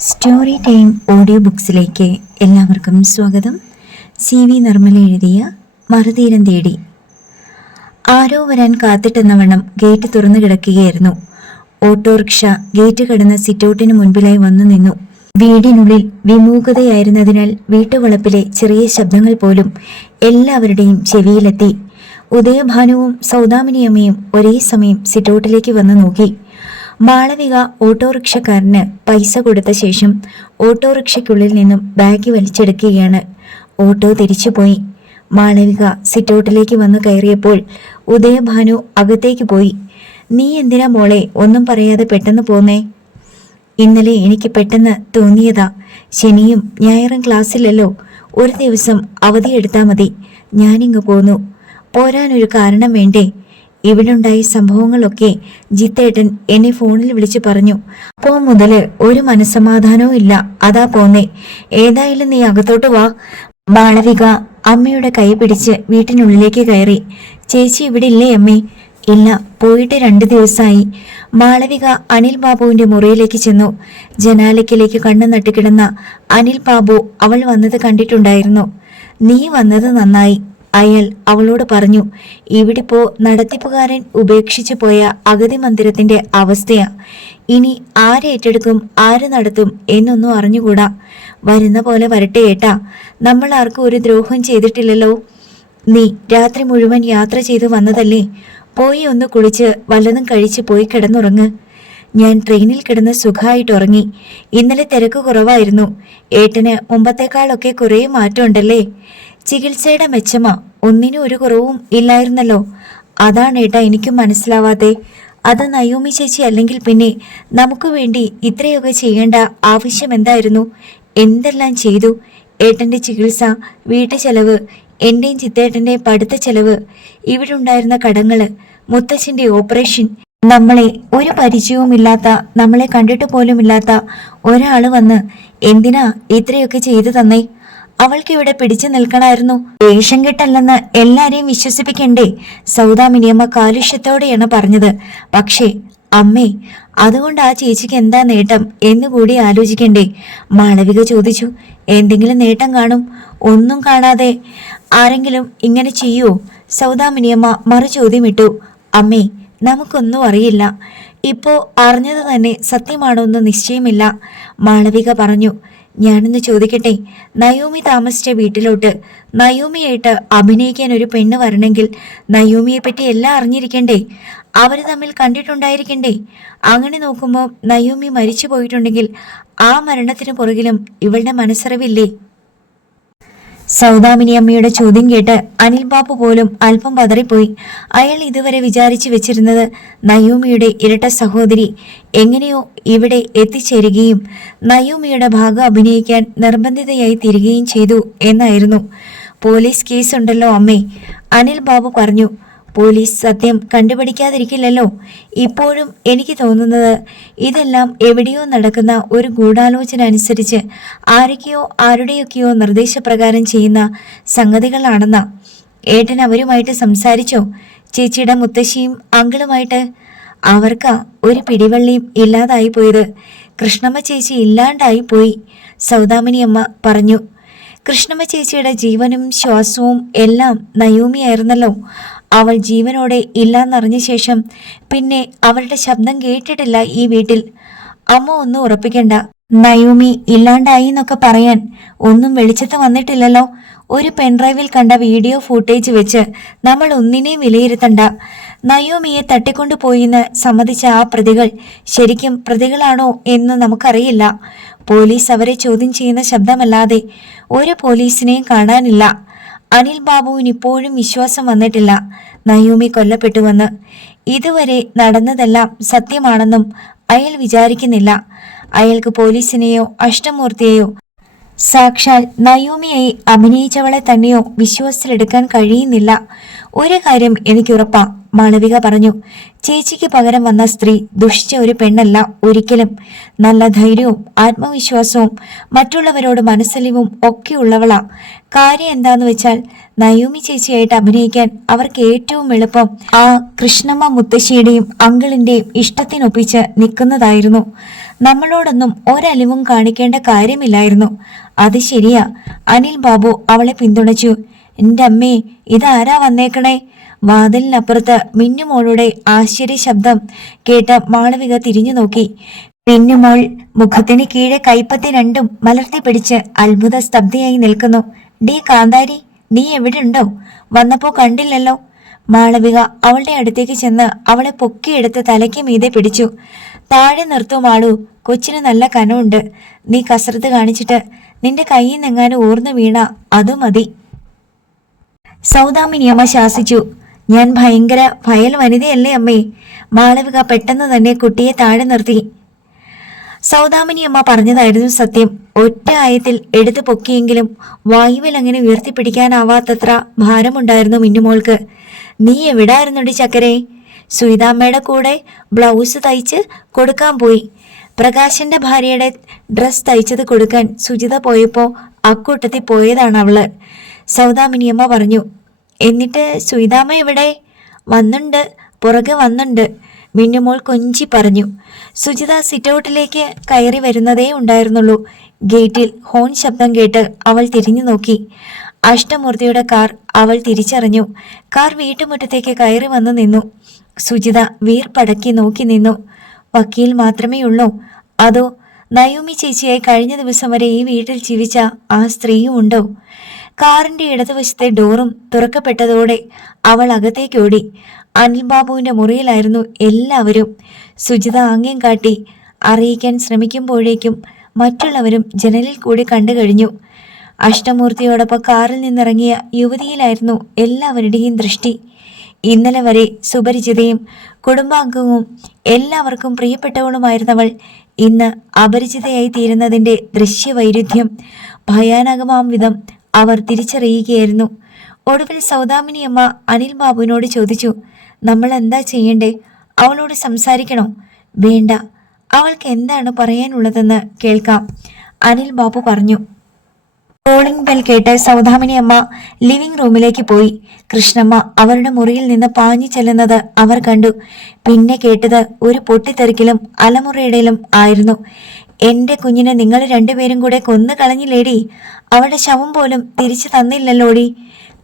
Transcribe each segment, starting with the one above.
Story time audio ബുക്സിലേക്ക് എല്ലാവർക്കും സ്വാഗതം. CV Nirmala എഴുതിയ മറുതീരം തേടി. ആരോ വരാൻ കാത്തിട്ടെന്നവണ്ണം ഗേറ്റ് തുറന്നു കിടക്കുകയായിരുന്നു. ഓട്ടോറിക്ഷ ഗേറ്റ് കടന്ന് സിറ്റൗട്ടിന് മുൻപിലായി വന്നു നിന്നു. വീടിനുള്ളിൽ വിമൂകതയായിരുന്നതിനാൽ വീട്ടുവളപ്പിലെ ചെറിയ ശബ്ദങ്ങൾ പോലും എല്ലാവരുടെയും ചെവിയിലെത്തി. ഉദയഭാനുവും സൗദാമിനിയമ്മയും ഒരേ സമയം സിറ്റൗട്ടിലേക്ക് വന്നു നോക്കി. മാളവിക ഓട്ടോറിക്ഷക്കാരന് പൈസ കൊടുത്ത ശേഷം ഓട്ടോറിക്ഷയ്ക്കുള്ളിൽ നിന്നും ബാഗ് വലിച്ചെടുക്കുകയാണ്. ഓട്ടോ തിരിച്ചുപോയി. മാളവിക സിറ്റൗട്ടിലേക്ക് വന്നു കയറിയപ്പോൾ ഉദയഭാനു അകത്തേക്ക് പോയി. "നീ എന്തിനാ മോളെ ഒന്നും പറയാതെ പെട്ടെന്ന് പോന്നേ?" "ഇന്നലെ എനിക്ക് പെട്ടെന്ന് തോന്നിയതാ. ശനിയും ഞായറും ക്ലാസ്സിലല്ലോ, ഒരു ദിവസം അവധിയെടുത്താൽ മതി. ഞാനിങ്ങ് പോന്നു. പോരാനൊരു കാരണം വേണ്ടേ? ഇവിടുണ്ടായ സംഭവങ്ങളൊക്കെ ജിത്തേട്ടൻ എന്നെ ഫോണിൽ വിളിച്ചു പറഞ്ഞു. അപ്പോ മുതല് ഒരു മനസ്സമാധാനവും ഇല്ല. അതാ പോന്നേ. ഏതായാലും നീ അകത്തോട്ട് വാ." മാളവിക അമ്മയുടെ കൈ പിടിച്ച് വീട്ടിനുള്ളിലേക്ക് കയറി. "ചേച്ചി ഇവിടെ ഇല്ലേ അമ്മേ?" "ഇല്ല, പോയിട്ട് 2 ദിവസമായി." മാളവിക അനിൽ ബാബുവിന്റെ മുറിയിലേക്ക് ചെന്നു. ജനാലയ്ക്കിലേക്ക് കണ്ണു നട്ടുകിടന്ന അനിൽ ബാബു അവൾ വന്നത് കണ്ടിട്ടുണ്ടായിരുന്നു. "നീ വന്നത് നന്നായി," അയാൾ അവളോട് പറഞ്ഞു. "ഇവിടിപ്പോ നടത്തിപ്പുകാരൻ ഉപേക്ഷിച്ചു പോയ അഗതി മന്ദിരത്തിന്റെ അവസ്ഥയാ. ഇനി ആരേറ്റെടുക്കും, ആര് നടത്തും എന്നൊന്നും അറിഞ്ഞുകൂടാ. വരുന്ന പോലെ വരട്ടെ ഏട്ടാ. നമ്മൾ ആർക്കും ഒരു ദ്രോഹം ചെയ്തിട്ടില്ലല്ലോ. നീ രാത്രി മുഴുവൻ യാത്ര ചെയ്തു വന്നതല്ലേ? പോയി ഒന്ന് കുളിച്ച് വല്ലതും കഴിച്ച് പോയി കിടന്നുറങ്ങ്." "ഞാൻ ട്രെയിനിൽ കിടന്ന് സുഖമായിട്ട് ഉറങ്ങി. ഇന്നലെ തിരക്ക് കുറവായിരുന്നു. ഏട്ടന് മുമ്പത്തേക്കാളൊക്കെ കുറേ മാറ്റമുണ്ടല്ലേ? ചികിത്സയുടെ മെച്ചമാ. ഒന്നിനും ഒരു കുറവും ഇല്ലായിരുന്നല്ലോ. അതാണ് ഏട്ടാ എനിക്കും മനസ്സിലാവാതെ. അത് നയോമി ചേച്ചി അല്ലെങ്കിൽ പിന്നെ നമുക്ക് വേണ്ടി ഇത്രയൊക്കെ ചെയ്യേണ്ട ആവശ്യം എന്തായിരുന്നു? എന്തെല്ലാം ചെയ്തു. ഏട്ടന്റെ ചികിത്സ, വീട്ടു ചെലവ്, എന്റെയും ചിത്തേട്ടന്റെയും പഠിത്ത ചെലവ്, ഇവിടെ ഉണ്ടായിരുന്ന കടങ്ങള്, മുത്തച്ഛന്റെ ഓപ്പറേഷൻ. നമ്മളെ ഒരു പരിചയവുമില്ലാത്ത, നമ്മളെ കണ്ടിട്ട് പോലുമില്ലാത്ത ഒരാള് വന്ന് എന്തിനാ ഇത്രയൊക്കെ ചെയ്തു തന്നേ? അവൾക്ക് ഇവിടെ പിടിച്ചു നിൽക്കണമായിരുന്നു. വേഷം കെട്ടല്ലെന്ന് എല്ലാരെയും വിശ്വസിപ്പിക്കണ്ടേ?" സൗദാമിനിയമ്മ കാലുഷ്യത്തോടെയാണ് പറഞ്ഞത്. "പക്ഷേ അമ്മേ, അതുകൊണ്ട് ആ ചേച്ചിക്ക് എന്താ നേട്ടം എന്നുകൂടി ആലോചിക്കണ്ടേ?" മാളവിക ചോദിച്ചു. "എന്തെങ്കിലും നേട്ടം കാണും. ഒന്നും കാണാതെ ആരെങ്കിലും ഇങ്ങനെ ചെയ്യുവോ?" സൗദാമിനിയമ്മ മറു ചോദ്യമിട്ടു. "അമ്മേ, നമുക്കൊന്നും അറിയില്ല. ഇപ്പോ അറിഞ്ഞത് തന്നെ സത്യമാണോ എന്ന് നിശ്ചയമില്ല." മാളവിക പറഞ്ഞു. "ഞാനൊന്ന് ചോദിക്കട്ടെ, നയോമി താമസിച്ച വീട്ടിലോട്ട് നയോമിയായിട്ട് അഭിനയിക്കാൻ ഒരു പെണ്ണ് വരണമെങ്കിൽ നയോമിയെ പറ്റി എല്ലാം അറിഞ്ഞിരിക്കണ്ടേ? അവര് തമ്മിൽ കണ്ടിട്ടുണ്ടായിരിക്കണ്ടേ? അങ്ങനെ നോക്കുമ്പോൾ നയോമി മരിച്ചു പോയിട്ടുണ്ടെങ്കിൽ ആ മരണത്തിന് പുറകിലും ഇവളുടെ മനസ്സറിവില്ലേ?" സൗദാമിനിയമ്മയുടെ ചോദ്യം കേട്ട് അനിൽ ബാബു പോലും അല്പം പതറിപ്പോയി. അയാൾ ഇതുവരെ വിചാരിച്ചു വെച്ചിരുന്നത് നയോമിയുടെ ഇരട്ട സഹോദരി എങ്ങനെയോ ഇവിടെ എത്തിച്ചേരുകയും നയോമിയുടെ ഭാഗം അഭിനയിക്കാൻ നിർബന്ധിതയായി തീരുകയും ചെയ്തു എന്നായിരുന്നു. "പോലീസ് കേസുണ്ടല്ലോ അമ്മേ," അനിൽ ബാബു പറഞ്ഞു. "പോലീസ് സത്യം കണ്ടുപിടിക്കാതിരിക്കില്ലല്ലോ. ഇപ്പോഴും എനിക്ക് തോന്നുന്നത് ഇതെല്ലാം എവിടെയോ നടക്കുന്ന ഒരു ഗൂഢാലോചന അനുസരിച്ച് ആരൊക്കെയോ ആരുടെയൊക്കെയോ നിർദ്ദേശപ്രകാരം ചെയ്യുന്ന സംഗതികളാണെന്നാ." "ഏട്ടൻ അവരുമായിട്ട് സംസാരിച്ചോ? ചേച്ചിയുടെ മുത്തശ്ശിയും അങ്കിളുമായിട്ട്?" "അവർക്കാ ഒരു പിടിവള്ളിയും ഇല്ലാതായി പോയത്. കൃഷ്ണമ്മ ചേച്ചി ഇല്ലാണ്ടായി പോയി," സൗദാമിനിയമ്മ പറഞ്ഞു. "കൃഷ്ണമ്മ ചേച്ചിയുടെ ജീവനും ശ്വാസവും എല്ലാം നയോമിയായിരുന്നല്ലോ. അവൾ ജീവനോടെ ഇല്ലാന്നറിഞ്ഞ ശേഷം പിന്നെ അവളുടെ ശബ്ദം കേട്ടിട്ടില്ല ഈ വീട്ടിൽ." "അമ്മ ഒന്നും ഉറപ്പിക്കണ്ട. നയോമി ഇല്ലാണ്ടായി എന്നൊക്കെ പറയാൻ ഒന്നും വെളിച്ചത്ത് വന്നിട്ടില്ലല്ലോ. ഒരു പെൻഡ്രൈവിൽ കണ്ട വീഡിയോ ഫൂട്ടേജ് വെച്ച് നമ്മൾ ഒന്നിനെയും വിലയിരുത്തണ്ട. നയോമിയെ തട്ടിക്കൊണ്ടുപോയിന്ന് സമ്മതിച്ച ആ പ്രതികൾ ശരിക്കും പ്രതികളാണോ എന്ന് നമുക്കറിയില്ല. പോലീസ് അവരെ ചോദ്യം ചെയ്യുന്ന ശബ്ദമല്ലാതെ ഒരു പോലീസിനെയും കാണാനില്ല." അനിൽ ബാബുവിന് ഇപ്പോഴും വിശ്വാസം വന്നിട്ടില്ല നയോമി കൊല്ലപ്പെട്ടുവെന്ന്. ഇതുവരെ നടന്നതെല്ലാം സത്യമാണെന്നും അയാൾ വിചാരിക്കുന്നില്ല. അയാൾക്ക് പോലീസിനെയോ അഷ്ടമൂർത്തിയെയോ സാക്ഷാൽ നയോമിയായി അഭിനയിച്ചവളെ തന്നെയോ വിശ്വാസത്തിലെടുക്കാൻ കഴിയുന്നില്ല. "ഒരു കാര്യം എനിക്കുറപ്പാ," മാളവിക പറഞ്ഞു. "ചേച്ചിക്ക് പകരം വന്ന സ്ത്രീ ദുഷിച്ച ഒരു പെണ്ണല്ല ഒരിക്കലും. നല്ല ധൈര്യവും ആത്മവിശ്വാസവും മറ്റുള്ളവരോട് മനസ്സലിവും ഒക്കെ ഉള്ളവളാ. കാര്യം എന്താന്ന് വെച്ചാൽ നയോമി ചേച്ചിയായിട്ട് അഭിനയിക്കാൻ അവർക്ക് ഏറ്റവും എളുപ്പം ആ കൃഷ്ണമ്മ മുത്തശ്ശിയുടെയും അങ്കിളിന്റെയും ഇഷ്ടത്തിനൊപ്പിച്ച് നിൽക്കുന്നതായിരുന്നു. നമ്മളോടൊന്നും ഒരലിവും കാണിക്കേണ്ട കാര്യമില്ലായിരുന്നു. അത് ശരിയാ. അനിൽ ബാബു അവളെ പിന്തുണച്ചു. എന്റെ അമ്മേ, ഇതാരാ വന്നേക്കണേ? വാതിലിനപ്പുറത്ത് മിന്നുമോളുടെ ആശ്ചര്യ ശബ്ദം കേട്ട് മാളവിക തിരിഞ്ഞു നോക്കി. മിന്നുമോൾ മുഖത്തിന് കീഴെ കൈപ്പത്തി രണ്ടും മലർത്തി പിടിച്ച് അത്ഭുത സ്തബ്ധയായി നിൽക്കുന്നു. ഡീ കാന്താരി, നീ എവിടെയുണ്ടോ? വന്നപ്പോ കണ്ടില്ലല്ലോ. മാളവിക അവളുടെ അടുത്തേക്ക് ചെന്ന് അവളെ പൊക്കിയെടുത്ത് തലയ്ക്ക് മീതെ പിടിച്ചു. താഴെ നിർത്തൂ മാളു, കൊച്ചിന് നല്ല കനമുണ്ട്. നീ കസരത്ത് കാണിച്ചിട്ട് നിന്റെ കയ്യിൽ നിന്നെങ്ങാനും ഊർന്നു വീണ അതു മതി. സൗദാമിനിയമ്മ ശാസിച്ചു. ഞാൻ ഭയങ്കര ഭയൽ വനിതയല്ലേ അമ്മേ? മാളവിക പെട്ടെന്ന് തന്നെ കുട്ടിയെ താഴെ നിർത്തി. സൗദാമിനിയമ്മ പറഞ്ഞതായിരുന്നു സത്യം. ഒറ്റ ആയത്തിൽ എടുത്തു പൊക്കിയെങ്കിലും വായുവിൽ അങ്ങനെ ഉയർത്തിപ്പിടിക്കാനാവാത്തത്ര ഭാരമുണ്ടായിരുന്നു മിന്നുമോൾക്ക്. നീ എവിടായിരുന്നുടി ചക്കരെ? സുയിതാമ്മയുടെ കൂടെ ബ്ലൗസ് തയ്ച്ച് കൊടുക്കാൻ പോയി. പ്രകാശന്റെ ഭാര്യയുടെ ഡ്രസ് തയ്ച്ചത് കൊടുക്കാൻ സുജിത പോയപ്പോ അക്കൂട്ടത്തിൽ പോയതാണ് അവള്. സൗദാമിനിയമ്മ പറഞ്ഞു. എന്നിട്ട് സുയിതാമ്മ എവിടെ? വന്നുണ്ട്, പുറകെ വന്നുണ്ട്, മിന്നുമോൾ കൊഞ്ചി പറഞ്ഞു. സുജിത സിറ്റൗട്ടിലേക്ക് കയറി വരുന്നതേ ഉണ്ടായിരുന്നുള്ളൂ. ഗേറ്റിൽ ഹോൺ ശബ്ദം കേട്ട് അവൾ തിരിഞ്ഞു നോക്കി. അഷ്ടമൂർത്തിയുടെ കാർ അവൾ തിരിച്ചറിഞ്ഞു. കാർ വീട്ടുമുറ്റത്തേക്ക് കയറി വന്നു നിന്നു. സുജിത വീർപ്പടക്കി നോക്കി നിന്നു. വക്കീൽ മാത്രമേ ഉള്ളൂ? അതോ നയോമി ചേച്ചിയായി കഴിഞ്ഞ ദിവസം വരെ ഈ വീട്ടിൽ ജീവിച്ച ആ സ്ത്രീയും ഉണ്ടോ? കാറിന്റെ ഇടതുവശത്തെ ഡോറും തുറക്കപ്പെട്ടതോടെ അവൾ അകത്തേക്കോടി. അനിൽ ബാബുവിന്റെ മുറിയിലായിരുന്നു എല്ലാവരും. സുജിത ആംഗ്യം കാട്ടി അറിയിക്കാൻ ശ്രമിക്കുമ്പോഴേക്കും മറ്റുള്ളവരും ജനലിൽ കൂടി കണ്ടു കഴിഞ്ഞു. അഷ്ടമൂർത്തിയോടൊപ്പം കാറിൽ നിന്നിറങ്ങിയ യുവതിയിലായിരുന്നു എല്ലാവരുടെയും ദൃഷ്ടി. ഇന്നലെ വരെ സുപരിചിതയും കുടുംബാംഗവും എല്ലാവർക്കും പ്രിയപ്പെട്ടവളുമായിരുന്നവൾ ഇന്ന് അപരിചിതയായി തീരുന്നതിന്റെ ദൃശ്യവൈരുദ്ധ്യം ഭയാനകമാം വിധം അവർ തിരിച്ചറിയുകയായിരുന്നു. ഒടുവിൽ സൗദാമിനിയമ്മ അനിൽ ബാബുവിനോട് ചോദിച്ചു, നമ്മൾ എന്താ ചെയ്യണ്ടേ? അവളോട് സംസാരിക്കണോ? വേണ്ട, അവൾക്ക് എന്താണ് പറയാനുള്ളതെന്ന് കേൾക്കാം, അനിൽ ബാബു പറഞ്ഞു. കോളിംഗ് ബെൽ കേട്ട് സൗദാമിനിയമ്മ ലിവിംഗ് റൂമിലേക്ക് പോയി. കൃഷ്ണമ്മ അവരുടെ മുറിയിൽ നിന്ന് പാഞ്ഞു ചെല്ലുന്നത് അവർ കണ്ടു. പിന്നെ കേട്ടത് ഒരു പൊട്ടിത്തെറിക്കലും അലമുറയിടയിലും ആയിരുന്നു. എന്റെ കുഞ്ഞിനെ നിങ്ങൾ രണ്ടുപേരും കൂടെ കൊന്നു കളഞ്ഞില്ലേടി? അവളുടെ ശവം പോലും തിരിച്ചു തന്നില്ലല്ലോടി.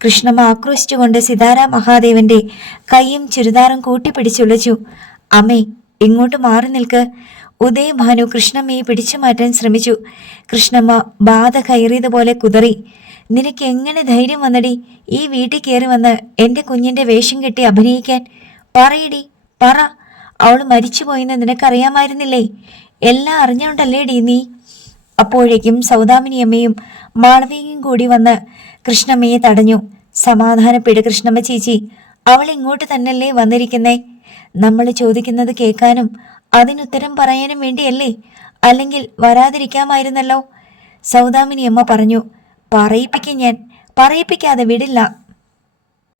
കൃഷ്ണമ്മ ആക്രോശിച്ചുകൊണ്ട് സിതാര മഹാദേവന്റെ കൈയും ചുരിദാറും കൂട്ടിപ്പിടിച്ചുലച്ചു. അമ്മേ, ഇങ്ങോട്ട് മാറി നിൽക്ക്. ഉദയഭാനു കൃഷ്ണമ്മയെ പിടിച്ചു മാറ്റാൻ ശ്രമിച്ചു. കൃഷ്ണമ്മ ബാധ കയറിയതുപോലെ കുതറി. നിനക്ക് എങ്ങനെ ധൈര്യം വന്നടി ഈ വീട്ടിൽ കയറി വന്ന് എന്റെ കുഞ്ഞിന്റെ വേഷം കെട്ടി അഭിനയിക്കാൻ? പറയടി, പറ. അവൾ മരിച്ചുപോയെന്ന് നിനക്കറിയാമായിരുന്നില്ലേ? എല്ലാം അറിഞ്ഞോണ്ടല്ലേടി നീ? അപ്പോഴേക്കും സൗദാമിനിയമ്മയും മാളവികയും കൂടി വന്ന് കൃഷ്ണമ്മയെ തടഞ്ഞു. സമാധാനപ്പെട് കൃഷ്ണമ്മ ചേച്ചി, അവൾ ഇങ്ങോട്ട് തന്നെയല്ലേ വന്നിരിക്കുന്നേ? നമ്മൾ ചോദിക്കുന്നത് കേൾക്കാനും അതിനുത്തരം പറയാനും വേണ്ടിയല്ലേ? അല്ലെങ്കിൽ വരാതിരിക്കാമായിരുന്നല്ലോ. സൗദാമിനിയമ്മ പറഞ്ഞു. പറയിപ്പിക്കും, ഞാൻ പറയിപ്പിക്കാതെ വിടില്ല.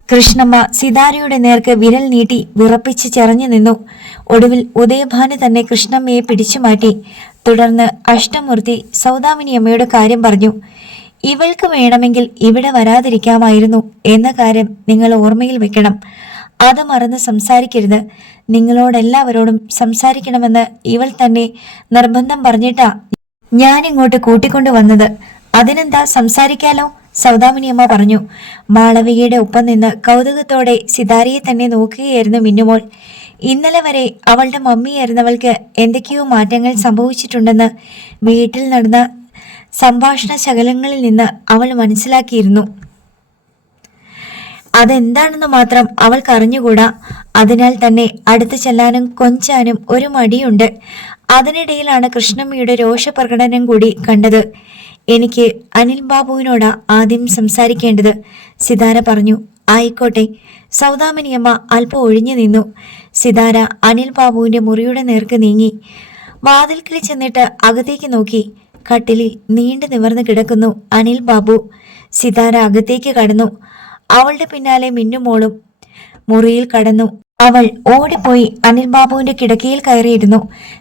കൃഷ്ണമ്മ സിതാരയുടെ നേർക്ക് വിരൽ നീട്ടി വിറപ്പിച്ച് ചെറഞ്ഞു നിന്നു. ഒടുവിൽ ഉദയഭാനു തന്നെ കൃഷ്ണമ്മയെ പിടിച്ചു മാറ്റി. തുടർന്ന് അഷ്ടമൂർത്തി സൗദാമിനിയമ്മയുടെ കാര്യം പറഞ്ഞു. ഇവൾക്ക് വേണമെങ്കിൽ ഇവിടെ വരാതിരിക്കാമായിരുന്നു എന്ന കാര്യം നിങ്ങൾ ഓർമ്മയിൽ വെക്കണം. അത് മറന്ന് സംസാരിക്കരുത്. നിങ്ങളോടെല്ലാവരോടും സംസാരിക്കണമെന്ന് ഇവൾ തന്നെ നിർബന്ധം പറഞ്ഞിട്ടാ ഞാനിങ്ങോട്ട് കൂട്ടിക്കൊണ്ടു വന്നത്. അതിനെന്താ, സംസാരിക്കാലോ, സൗദാമിനിയമ്മ പറഞ്ഞു. മാളവികയുടെ ഒപ്പം നിന്ന് കൗതുകത്തോടെ സിതാരയെ തന്നെ നോക്കുകയായിരുന്നു മിന്നുമോൾ. ഇന്നലെ വരെ അവളുടെ മമ്മിയായിരുന്നവൾക്ക് എന്തൊക്കെയോ മാറ്റങ്ങൾ സംഭവിച്ചിട്ടുണ്ടെന്ന് വീട്ടിൽ നടന്ന സംഭാഷണ ശകലങ്ങളിൽ നിന്ന് അവൾ മനസ്സിലാക്കിയിരുന്നു. അതെന്താണെന്ന് മാത്രം അവൾക്ക് അറിഞ്ഞുകൂടാ. അതിനാൽ തന്നെ അടുത്തു ചെല്ലാനും കൊഞ്ചാനും ഒരു മടിയുണ്ട്. അതിനിടയിലാണ് കൃഷ്ണമ്മയുടെ രോഷപ്രകടനം കൂടി കണ്ടത്. എനിക്ക് അനിൽ ബാബുവിനോടാ ആദ്യം സംസാരിക്കേണ്ടത്, സിതാര പറഞ്ഞു. ആയിക്കോട്ടെ. സൗദാമിനിയമ്മ അല്പം ഒഴിഞ്ഞു നിന്നു. സിതാര അനിൽ ബാബുവിന്റെ മുറിയുടെ നേർക്ക് നീങ്ങി. വാതിൽക്കിൽ ചെന്നിട്ട് അകത്തേക്ക് നോക്കി. കട്ടിലിൽ നീണ്ടു നിവർന്നു കിടക്കുന്നു അനിൽ ബാബു. സിതാര അകത്തേക്ക് കടന്നു. അവളുടെ പിന്നാലെ മിന്നുമോളും മുറിയിൽ കടന്നു. അവൾ ഓടിപ്പോയി അനിൽ ബാബുവിന്റെ കിടക്കയിൽ കയറിയിരുന്നു.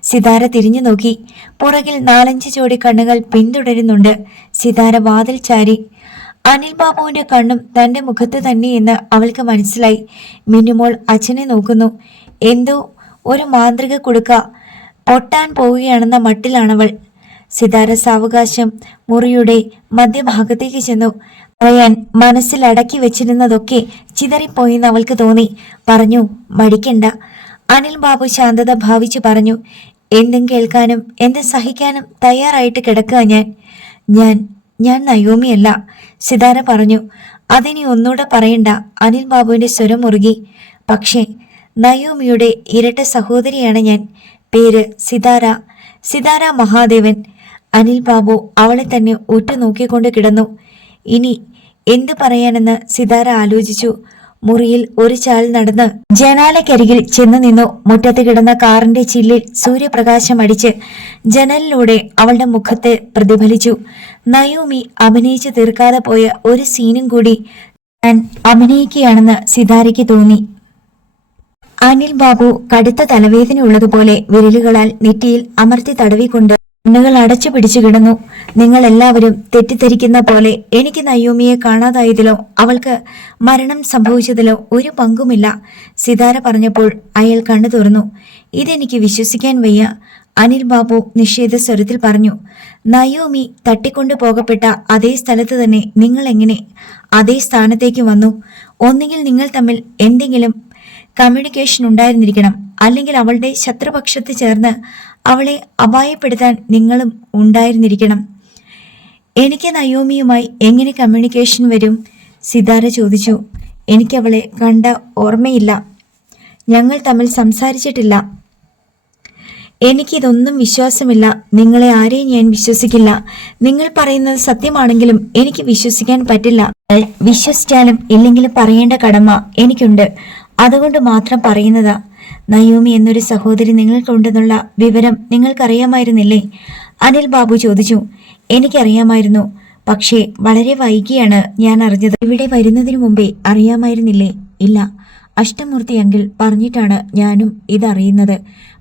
സിതാര തിരിഞ്ഞു നോക്കി. പുറകിൽ 4-5 ജോഡി കണ്ണുകൾ പിന്തുടരുന്നുണ്ട്. സിതാര വാതിൽ ചാരി. അനിൽ ബാബുവിന്റെ കണ്ണും തന്റെ മുഖത്ത് തന്നെയെന്ന് അവൾക്ക് മനസ്സിലായി. മിന്നുമോൾ അച്ഛനെ നോക്കുന്നു. എന്തോ ഒരു മാന്ത്രിക കുടുക്ക പൊട്ടാൻ പോവുകയാണെന്ന മട്ടിലാണവൾ. സിതാര സാവകാശം മുറിയുടെ മധ്യഭാഗത്തേക്ക് ചെന്നു. പറയാൻ മനസ്സിൽ അടക്കി വെച്ചിരുന്നതൊക്കെ ചിതറിപ്പോയെന്ന് അവൾക്ക് തോന്നി. പറഞ്ഞു, മടിക്കണ്ട. അനിൽ ബാബു ശാന്തത ഭാവിച്ചു പറഞ്ഞു. എന്തും കേൾക്കാനും എന്തും സഹിക്കാനും തയ്യാറായിട്ട് കിടക്കുക ഞാൻ ഞാൻ നയോമിയല്ല, സിതാര പറഞ്ഞു. അതിനി ഒന്നുകൂടെ പറയണ്ട. അനിൽ ബാബുവിന്റെ സ്വരം മുറുകി. പക്ഷേ നയോമിയുടെ ഇരട്ട സഹോദരിയാണ് ഞാൻ. പേര് സിതാര മഹാദേവൻ. അനിൽ ബാബു അവളെ തന്നെ ഉറ്റുനോക്കിക്കൊണ്ട് കിടന്നു. ഇനി എന്തു പറയാനെന്ന് സിതാര ആലോചിച്ചു. മുറിയിൽ ഒരു ചാൽ നടന്ന് ജനാലക്കരികിൽ ചെന്നു നിന്നു. മുറ്റത്ത് കിടന്ന കാറിന്റെ ചില്ലിൽ സൂര്യപ്രകാശം അടിച്ച് ജനലിലൂടെ അവളുടെ മുഖത്ത് പ്രതിഫലിച്ചു. നയോമി അഭിനയിച്ചു തീർക്കാതെ പോയ ഒരു സീനും കൂടി ഞാൻ അഭിനയിക്കുകയാണെന്ന് സിതാരയ്ക്ക് തോന്നി. അനിൽ ബാബു കടുത്ത തലവേദന ഉള്ളതുപോലെ വിരലുകളാൽ നെറ്റിയിൽ അമർത്തി തടവിക്കൊണ്ട് കണ്ണുകൾ അടച്ചു പിടിച്ചു കിടന്നു. നിങ്ങൾ എല്ലാവരും തെറ്റിദ്ധരിക്കുന്ന പോലെ എനിക്ക് നയോമിയെ കാണാതായതിലോ അവൾക്ക് മരണം സംഭവിച്ചതിലോ ഒരു പങ്കുമില്ല, സിതാര പറഞ്ഞപ്പോൾ അയാൾ കണ്ണു തുറന്നു. ഇതെനിക്ക് വിശ്വസിക്കാൻ വയ്യ, അനിൽ ബാബു നിഷേധ സ്വരത്തിൽ പറഞ്ഞു. നയോമി തട്ടിക്കൊണ്ടു പോകപ്പെട്ട അതേ സ്ഥലത്ത് തന്നെ നിങ്ങൾ എങ്ങനെ അതേ സ്ഥാനത്തേക്ക് വന്നു? ഒന്നുകിൽ നിങ്ങൾ തമ്മിൽ എന്തെങ്കിലും കമ്മ്യൂണിക്കേഷൻ ഉണ്ടായിരുന്നിരിക്കണം, അല്ലെങ്കിൽ അവളുടെ ശത്രുപക്ഷത്ത് ചേർന്ന് അവളെ അപായപ്പെടുത്താൻ നിങ്ങളും ഉണ്ടായിരുന്നിരിക്കണം. എനിക്ക് നയോമിയുമായി എങ്ങനെ കമ്മ്യൂണിക്കേഷൻ വരും? സിതാര ചോദിച്ചു. എനിക്കവളെ കണ്ട ഓർമ്മയില്ല, ഞങ്ങൾ തമ്മിൽ സംസാരിച്ചിട്ടില്ല. എനിക്കിതൊന്നും വിശ്വാസമില്ല. നിങ്ങളെ ആരെയും ഞാൻ വിശ്വസിക്കില്ല. നിങ്ങൾ പറയുന്നത് സത്യമാണെങ്കിലും എനിക്ക് വിശ്വസിക്കാൻ പറ്റില്ല. വിശ്വസിച്ചാലും ഇല്ലെങ്കിലും പറയേണ്ട കടമ എനിക്കുണ്ട്, അതുകൊണ്ട് മാത്രം പറയുന്നതാ. നയോമി എന്നൊരു സഹോദരി നിങ്ങൾക്കുണ്ടെന്നുള്ള വിവരം നിങ്ങൾക്കറിയാമായിരുന്നില്ലേ? അനിൽ ബാബു ചോദിച്ചു. എനിക്കറിയാമായിരുന്നു, പക്ഷേ വളരെ വൈകിയാണ് ഞാൻ അറിഞ്ഞത്. ഇവിടെ വരുന്നതിനു മുമ്പേ അറിയാമായിരുന്നില്ലേ? ഇല്ല, അഷ്ടമൂർത്തി അങ്കിൾ പറഞ്ഞിട്ടാണ് ഞാനും ഇതറിയുന്നത്.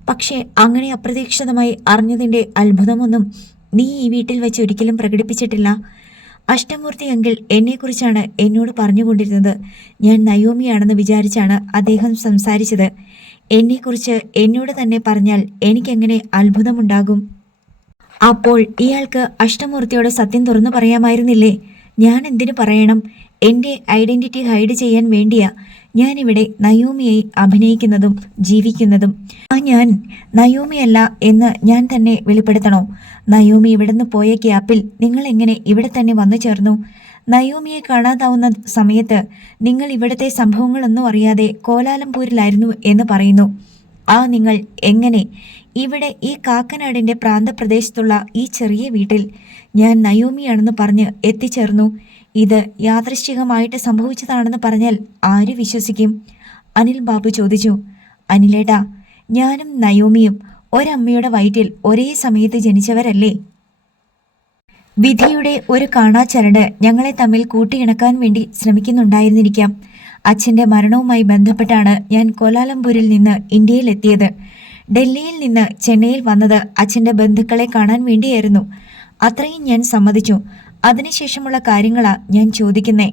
പക്ഷേ അങ്ങനെ അപ്രതീക്ഷിതമായി അറിഞ്ഞതിന്റെ അത്ഭുതമൊന്നും നീ ഈ വീട്ടിൽ വെച്ച് ഒരിക്കലും പ്രകടിപ്പിച്ചിട്ടില്ല. അഷ്ടമൂർത്തി അങ്കിൾ എന്നെക്കുറിച്ചാണ് എന്നോട് പറഞ്ഞുകൊണ്ടിരുന്നത്. ഞാൻ നയോമിയാണെന്ന് വിചാരിച്ചാണ് അദ്ദേഹം സംസാരിച്ചത്. എന്നെക്കുറിച്ച് എന്നോട് തന്നെ പറഞ്ഞാൽ എനിക്കെങ്ങനെ അത്ഭുതമുണ്ടാകും? അപ്പോൾ ഇയാൾക്ക് അഷ്ടമൂർത്തിയോട് സത്യം തുറന്നു പറയാമായിരുന്നില്ലേ? ഞാൻ എന്തിനു പറയണം? എൻ്റെ ഐഡന്റിറ്റി ഹൈഡ് ചെയ്യാൻ വേണ്ടിയാ ഞാനിവിടെ നയോമിയായി അഭിനയിക്കുന്നതും ജീവിക്കുന്നതും. ഞാൻ നയോമിയല്ല എന്ന് ഞാൻ തന്നെ വെളിപ്പെടുത്തണോ? നയോമി ഇവിടുന്ന് പോയ ഗ്യാപ്പിൽ നിങ്ങൾ എങ്ങനെ ഇവിടെ തന്നെ വന്നു ചേർന്നു? നയോമിയെ കാണാതാവുന്ന സമയത്ത് നിങ്ങൾ ഇവിടുത്തെ സംഭവങ്ങളൊന്നും അറിയാതെ കോലാലംപൂരിലായിരുന്നു എന്ന് പറയുന്നു. നിങ്ങൾ എങ്ങനെ ഇവിടെ ഈ കാക്കനാടിന്റെ പ്രാന്തപ്രദേശത്തുള്ള ഈ ചെറിയ വീട്ടിൽ ഞാൻ നയോമിയാണെന്ന് പറഞ്ഞ് എത്തിച്ചേർന്നു? ഇത് യാദൃശ്ചികമായിട്ട് സംഭവിച്ചതാണെന്ന് പറഞ്ഞാൽ ആര് വിശ്വസിക്കും? അനിൽ ബാബു ചോദിച്ചു. അനിലേട്ടാ, ഞാനും നയോമിയും ഒരമ്മയുടെ വയറ്റിൽ ഒരേ സമയത്ത് ജനിച്ചവരല്ലേ? വിധിയുടെ ഒരു കാണാച്ചരട് ഞങ്ങളെ തമ്മിൽ കൂട്ടിയിണക്കാൻ വേണ്ടി ശ്രമിക്കുന്നുണ്ടായിരുന്നിരിക്കാം. അച്ഛൻ്റെ മരണവുമായി ബന്ധപ്പെട്ടാണ് ഞാൻ കോലാലംപൂരിൽ നിന്ന് ഇന്ത്യയിലെത്തിയത്. ഡൽഹിയിൽ നിന്ന് ചെന്നൈയിൽ വന്നത് അച്ഛൻ്റെ ബന്ധുക്കളെ കാണാൻ വേണ്ടിയായിരുന്നു. അത്രയും ഞാൻ സമ്മതിച്ചു. അതിനുശേഷമുള്ള കാര്യങ്ങളാ ഞാൻ ചോദിക്കുന്നേ.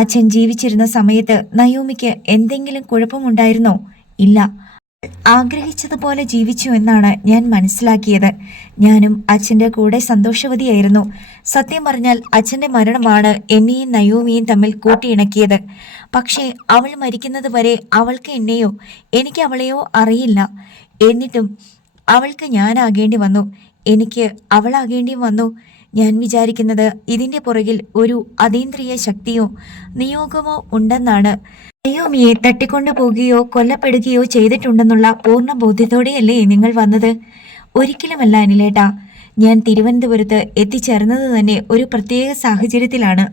അച്ഛൻ ജീവിച്ചിരുന്ന സമയത്ത് നയോമിക്ക് എന്തെങ്കിലും കുഴപ്പമുണ്ടായിരുന്നോ? ഇല്ല, ആഗ്രഹിച്ചതുപോലെ ജീവിച്ചു എന്നാണ് ഞാൻ മനസ്സിലാക്കിയത്. ഞാനും അച്ഛൻ്റെ കൂടെ സന്തോഷവതിയായിരുന്നു. സത്യം പറഞ്ഞാൽ അച്ഛൻ്റെ മരണമാണ് എന്നെയും നയോമിയും തമ്മിൽ കൂട്ടിയിണക്കിയത്. പക്ഷേ അവൾ മരിക്കുന്നത് വരെ അവൾക്ക് എന്നെയോ എനിക്ക് അവളെയോ അറിയില്ല. എന്നിട്ടും അവൾക്ക് ഞാനാകേണ്ടി വന്നു, എനിക്ക് അവളാകേണ്ടി വന്നു. ഞാൻ വിചാരിക്കുന്നത് ഇതിൻ്റെ പുറകിൽ ഒരു അതീന്ദ്രിയ ശക്തിയോ നിയോഗമോ ഉണ്ടെന്നാണ്. നയോമിയെ തട്ടിക്കൊണ്ടു പോകുകയോ കൊല്ലപ്പെടുകയോ ചെയ്തിട്ടുണ്ടെന്നുള്ള പൂർണ്ണ ബോധ്യത്തോടെയല്ലേ നിങ്ങൾ വന്നത്? ഒരിക്കലുമല്ല അനിലേട്ടാ. ഞാൻ തിരുവനന്തപുരത്ത് എത്തിച്ചേർന്നത് തന്നെ ഒരു പ്രത്യേക സാഹചര്യത്തിലാണ്.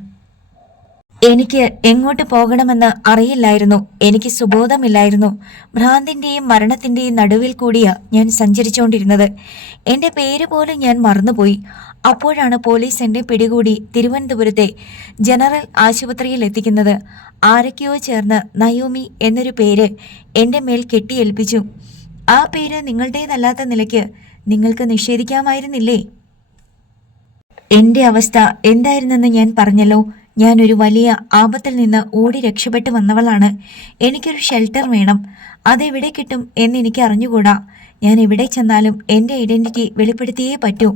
എനിക്ക് എങ്ങോട്ട് പോകണമെന്ന് അറിയില്ലായിരുന്നു. എനിക്ക് സുബോധമില്ലായിരുന്നു. ഭ്രാന്തിന്റെയും മരണത്തിന്റെയും നടുവിൽ കൂടിയാ ഞാൻ സഞ്ചരിച്ചുകൊണ്ടിരുന്നത്. എൻ്റെ പേര് പോലും ഞാൻ മറന്നുപോയി. അപ്പോഴാണ് പോലീസ് എന്നെ പിടികൂടി തിരുവനന്തപുരത്തെ ജനറൽ ആശുപത്രിയിൽ എത്തിക്കുന്നത്. ആരൊക്കെയോ ചേർന്ന് നയോമി എന്നൊരു പേര് എൻ്റെ മേൽ കെട്ടിയേൽപ്പിച്ചു. ആ പേര് നിങ്ങളുടേതല്ലാത്ത നിലയ്ക്ക് നിങ്ങൾക്ക് നിഷേധിക്കാമായിരുന്നില്ലേ? എന്റെ അവസ്ഥ എന്തായിരുന്നെന്ന് ഞാൻ പറഞ്ഞല്ലോ. ഞാനൊരു വലിയ ആപത്തിൽ നിന്ന് ഓടി രക്ഷപ്പെട്ടു വന്നവളാണ്. എനിക്കൊരു ഷെൽട്ടർ വേണം. അതെവിടെ കിട്ടും എന്നെനിക്ക് അറിഞ്ഞുകൂടാ. ഞാൻ എവിടെ ചെന്നാലും എൻ്റെ ഐഡന്റിറ്റി വെളിപ്പെടുത്തിയേ പറ്റൂ.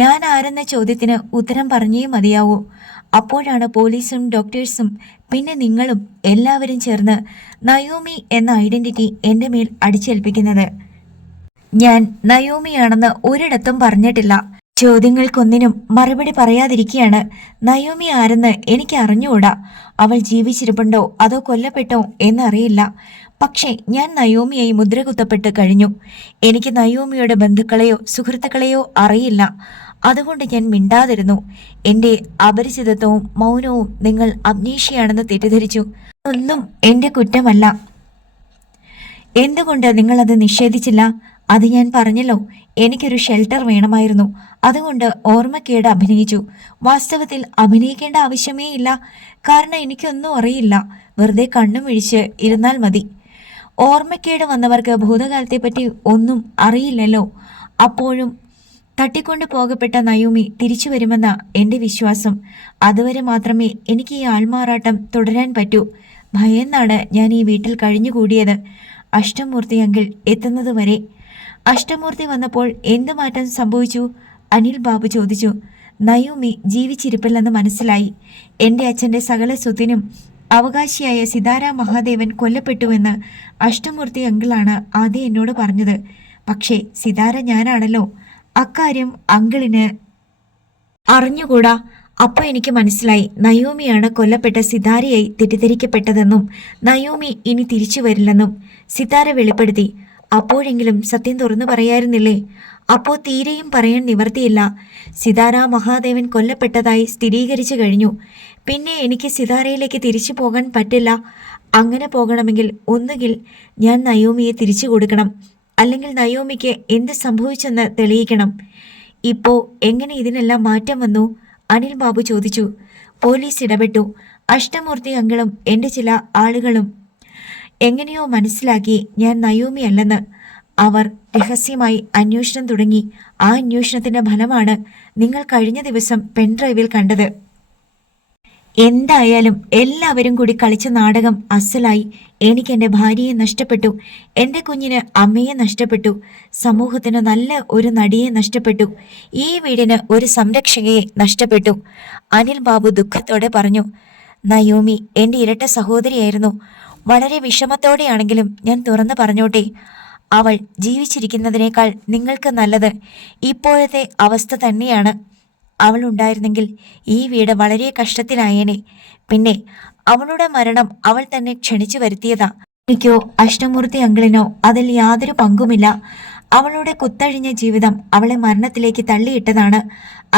ഞാൻ ആരെന്ന ചോദ്യത്തിന് ഉത്തരം പറഞ്ഞേ മതിയാവൂ. അപ്പോഴാണ് പോലീസും ഡോക്ടേഴ്സും പിന്നെ നിങ്ങളും എല്ലാവരും ചേർന്ന് നയോമി എന്ന ഐഡന്റിറ്റി എൻ്റെ മേൽ അടിച്ചേൽപ്പിക്കുന്നത്. ഞാൻ നയോമിയാണെന്ന് ഒരിടത്തും പറഞ്ഞിട്ടില്ല. ചോദ്യങ്ങൾക്കൊന്നിനും മറുപടി പറയാതിരിക്കുകയാണ്. നയോമി ആരെന്ന് എനിക്ക് അറിഞ്ഞുകൂടാ. അവൾ ജീവിച്ചിരിപ്പുണ്ടോ അതോ കൊല്ലപ്പെട്ടോ എന്നറിയില്ല. പക്ഷേ ഞാൻ നയോമിയായി മുദ്രകുത്തപ്പെട്ട് കഴിഞ്ഞു. എനിക്ക് നയോമിയുടെ ബന്ധുക്കളെയോ സുഹൃത്തുക്കളെയോ അറിയില്ല. അതുകൊണ്ട് ഞാൻ മിണ്ടാതിരുന്നു. എൻ്റെ അപരിചിതത്വവും മൗനവും നിങ്ങൾ അമ്നീഷിയാണെന്ന് തെറ്റിദ്ധരിച്ചു. ഒന്നും എൻ്റെ കുറ്റമല്ല. എന്തുകൊണ്ട് നിങ്ങളത് നിഷേധിച്ചില്ല? അത് ഞാൻ പറഞ്ഞല്ലോ, എനിക്കൊരു ഷെൽട്ടർ വേണമായിരുന്നു. അതുകൊണ്ട് ഓർമ്മക്കേട് അഭിനയിച്ചു. വാസ്തവത്തിൽ അഭിനയിക്കേണ്ട ആവശ്യമേ ഇല്ല. കാരണം എനിക്കൊന്നും അറിയില്ല. വെറുതെ കണ്ണും വിഴിച്ച് ഇരുന്നാൽ മതി. ഓർമ്മക്കേട് വന്നവർക്ക് ഭൂതകാലത്തെപ്പറ്റി ഒന്നും അറിയില്ലല്ലോ. അപ്പോഴും തട്ടിക്കൊണ്ടു പോകപ്പെട്ട നയോമി തിരിച്ചു വരുമെന്ന എൻ്റെ വിശ്വാസം. അതുവരെ മാത്രമേ എനിക്ക് ഈ ആൾമാറാട്ടം തുടരാൻ പറ്റൂ. ഭയന്നാണ് ഞാൻ ഈ വീട്ടിൽ കഴിഞ്ഞുകൂടിയത്, അഷ്ടമൂർത്തി അങ്കിൾ എത്തുന്നത് വരെ. അഷ്ടമൂർത്തി വന്നപ്പോൾ എന്ത് മാറ്റം സംഭവിച്ചു? അനിൽ ബാബു ചോദിച്ചു. നയോമി ജീവിച്ചിരിപ്പില്ലെന്ന് മനസ്സിലായി. എൻ്റെ അച്ഛൻ്റെ സകല സ്വത്തിനും അവകാശിയായ സിതാര മഹാദേവൻ കൊല്ലപ്പെട്ടുവെന്ന് അഷ്ടമൂർത്തി അങ്കിളാണ് ആദ്യം എന്നോട് പറഞ്ഞത്. പക്ഷേ സിതാര ഞാനാണല്ലോ. അക്കാര്യം അങ്കിളിന് അറിഞ്ഞുകൂടാ. അപ്പോൾ എനിക്ക് മനസ്സിലായി നയോമിയാണ് കൊല്ലപ്പെട്ട സിതാരയായി തെറ്റിദ്ധരിക്കപ്പെട്ടതെന്നും നയോമി ഇനി തിരിച്ചു വരില്ലെന്നും സിതാര വെളിപ്പെടുത്തി. അപ്പോഴെങ്കിലും സത്യം തുറന്നു പറയായിരുന്നില്ലേ? അപ്പോൾ തീരെയും പറയാൻ നിവർത്തിയില്ല. സിതാര മഹാദേവൻ കൊല്ലപ്പെട്ടതായി സ്ഥിരീകരിച്ചു കഴിഞ്ഞു. പിന്നെ എനിക്ക് സിതാരയിലേക്ക് തിരിച്ചു പോകാൻ പറ്റില്ല. അങ്ങനെ പോകണമെങ്കിൽ ഒന്നുകിൽ ഞാൻ നയോമിയെ തിരിച്ചു കൊടുക്കണം, അല്ലെങ്കിൽ നയോമിക്ക് എന്ത് സംഭവിച്ചെന്ന് തെളിയിക്കണം. ഇപ്പോൾ എങ്ങനെ ഇതിനെല്ലാം മാറ്റം വന്നു? അനിൽ ബാബു ചോദിച്ചു. പോലീസ് ഇടപെട്ടു. അഷ്ടമൂർത്തി അങ്കിളും എൻ്റെ ചില ആളുകളും എങ്ങനെയോ മനസ്സിലാക്കി ഞാൻ നയോമി അല്ലെന്ന്. അവർ രഹസ്യമായി അന്വേഷണം തുടങ്ങി. ആ അന്വേഷണത്തിന്റെ ഫലമാണ് നിങ്ങൾ കഴിഞ്ഞ ദിവസം പെൻഡ്രൈവിൽ കണ്ടത്. എന്തായാലും എല്ലാവരും കൂടി കളിച്ച നാടകം അസലായി. എനിക്ക് എൻ്റെ ഭാര്യയെ നഷ്ടപ്പെട്ടു, എൻ്റെ കുഞ്ഞിന് അമ്മയെ നഷ്ടപ്പെട്ടു, സമൂഹത്തിന് നല്ല ഒരു നടിയെ നഷ്ടപ്പെട്ടു, ഈ വീടിന് ഒരു സംരക്ഷകയെ നഷ്ടപ്പെട്ടു. അനിൽ ബാബു ദുഃഖത്തോടെ പറഞ്ഞു. നയോമി എൻ്റെ ഇരട്ട സഹോദരിയായിരുന്നു. വളരെ വിഷമത്തോടെയാണെങ്കിലും ഞാൻ തുറന്നു പറഞ്ഞോട്ടെ, അവൾ ജീവിച്ചിരിക്കുന്നതിനേക്കാൾ നിങ്ങൾക്ക് നല്ലത് ഇപ്പോഴത്തെ അവസ്ഥ തന്നെയാണ്. അവൾ ഉണ്ടായിരുന്നെങ്കിൽ ഈ വീട് വളരെ കഷ്ടത്തിലായേനെ. പിന്നെ അവളുടെ മരണം അവൾ തന്നെ ക്ഷണിച്ചു വരുത്തിയതാ. എനിക്കോ അഷ്ടമൂർത്തി അങ്കിളിനോ അതിൽ യാതൊരു പങ്കുമില്ല. അവളുടെ കുത്തഴിഞ്ഞ ജീവിതം അവളെ മരണത്തിലേക്ക് തള്ളിയിട്ടതാണ്.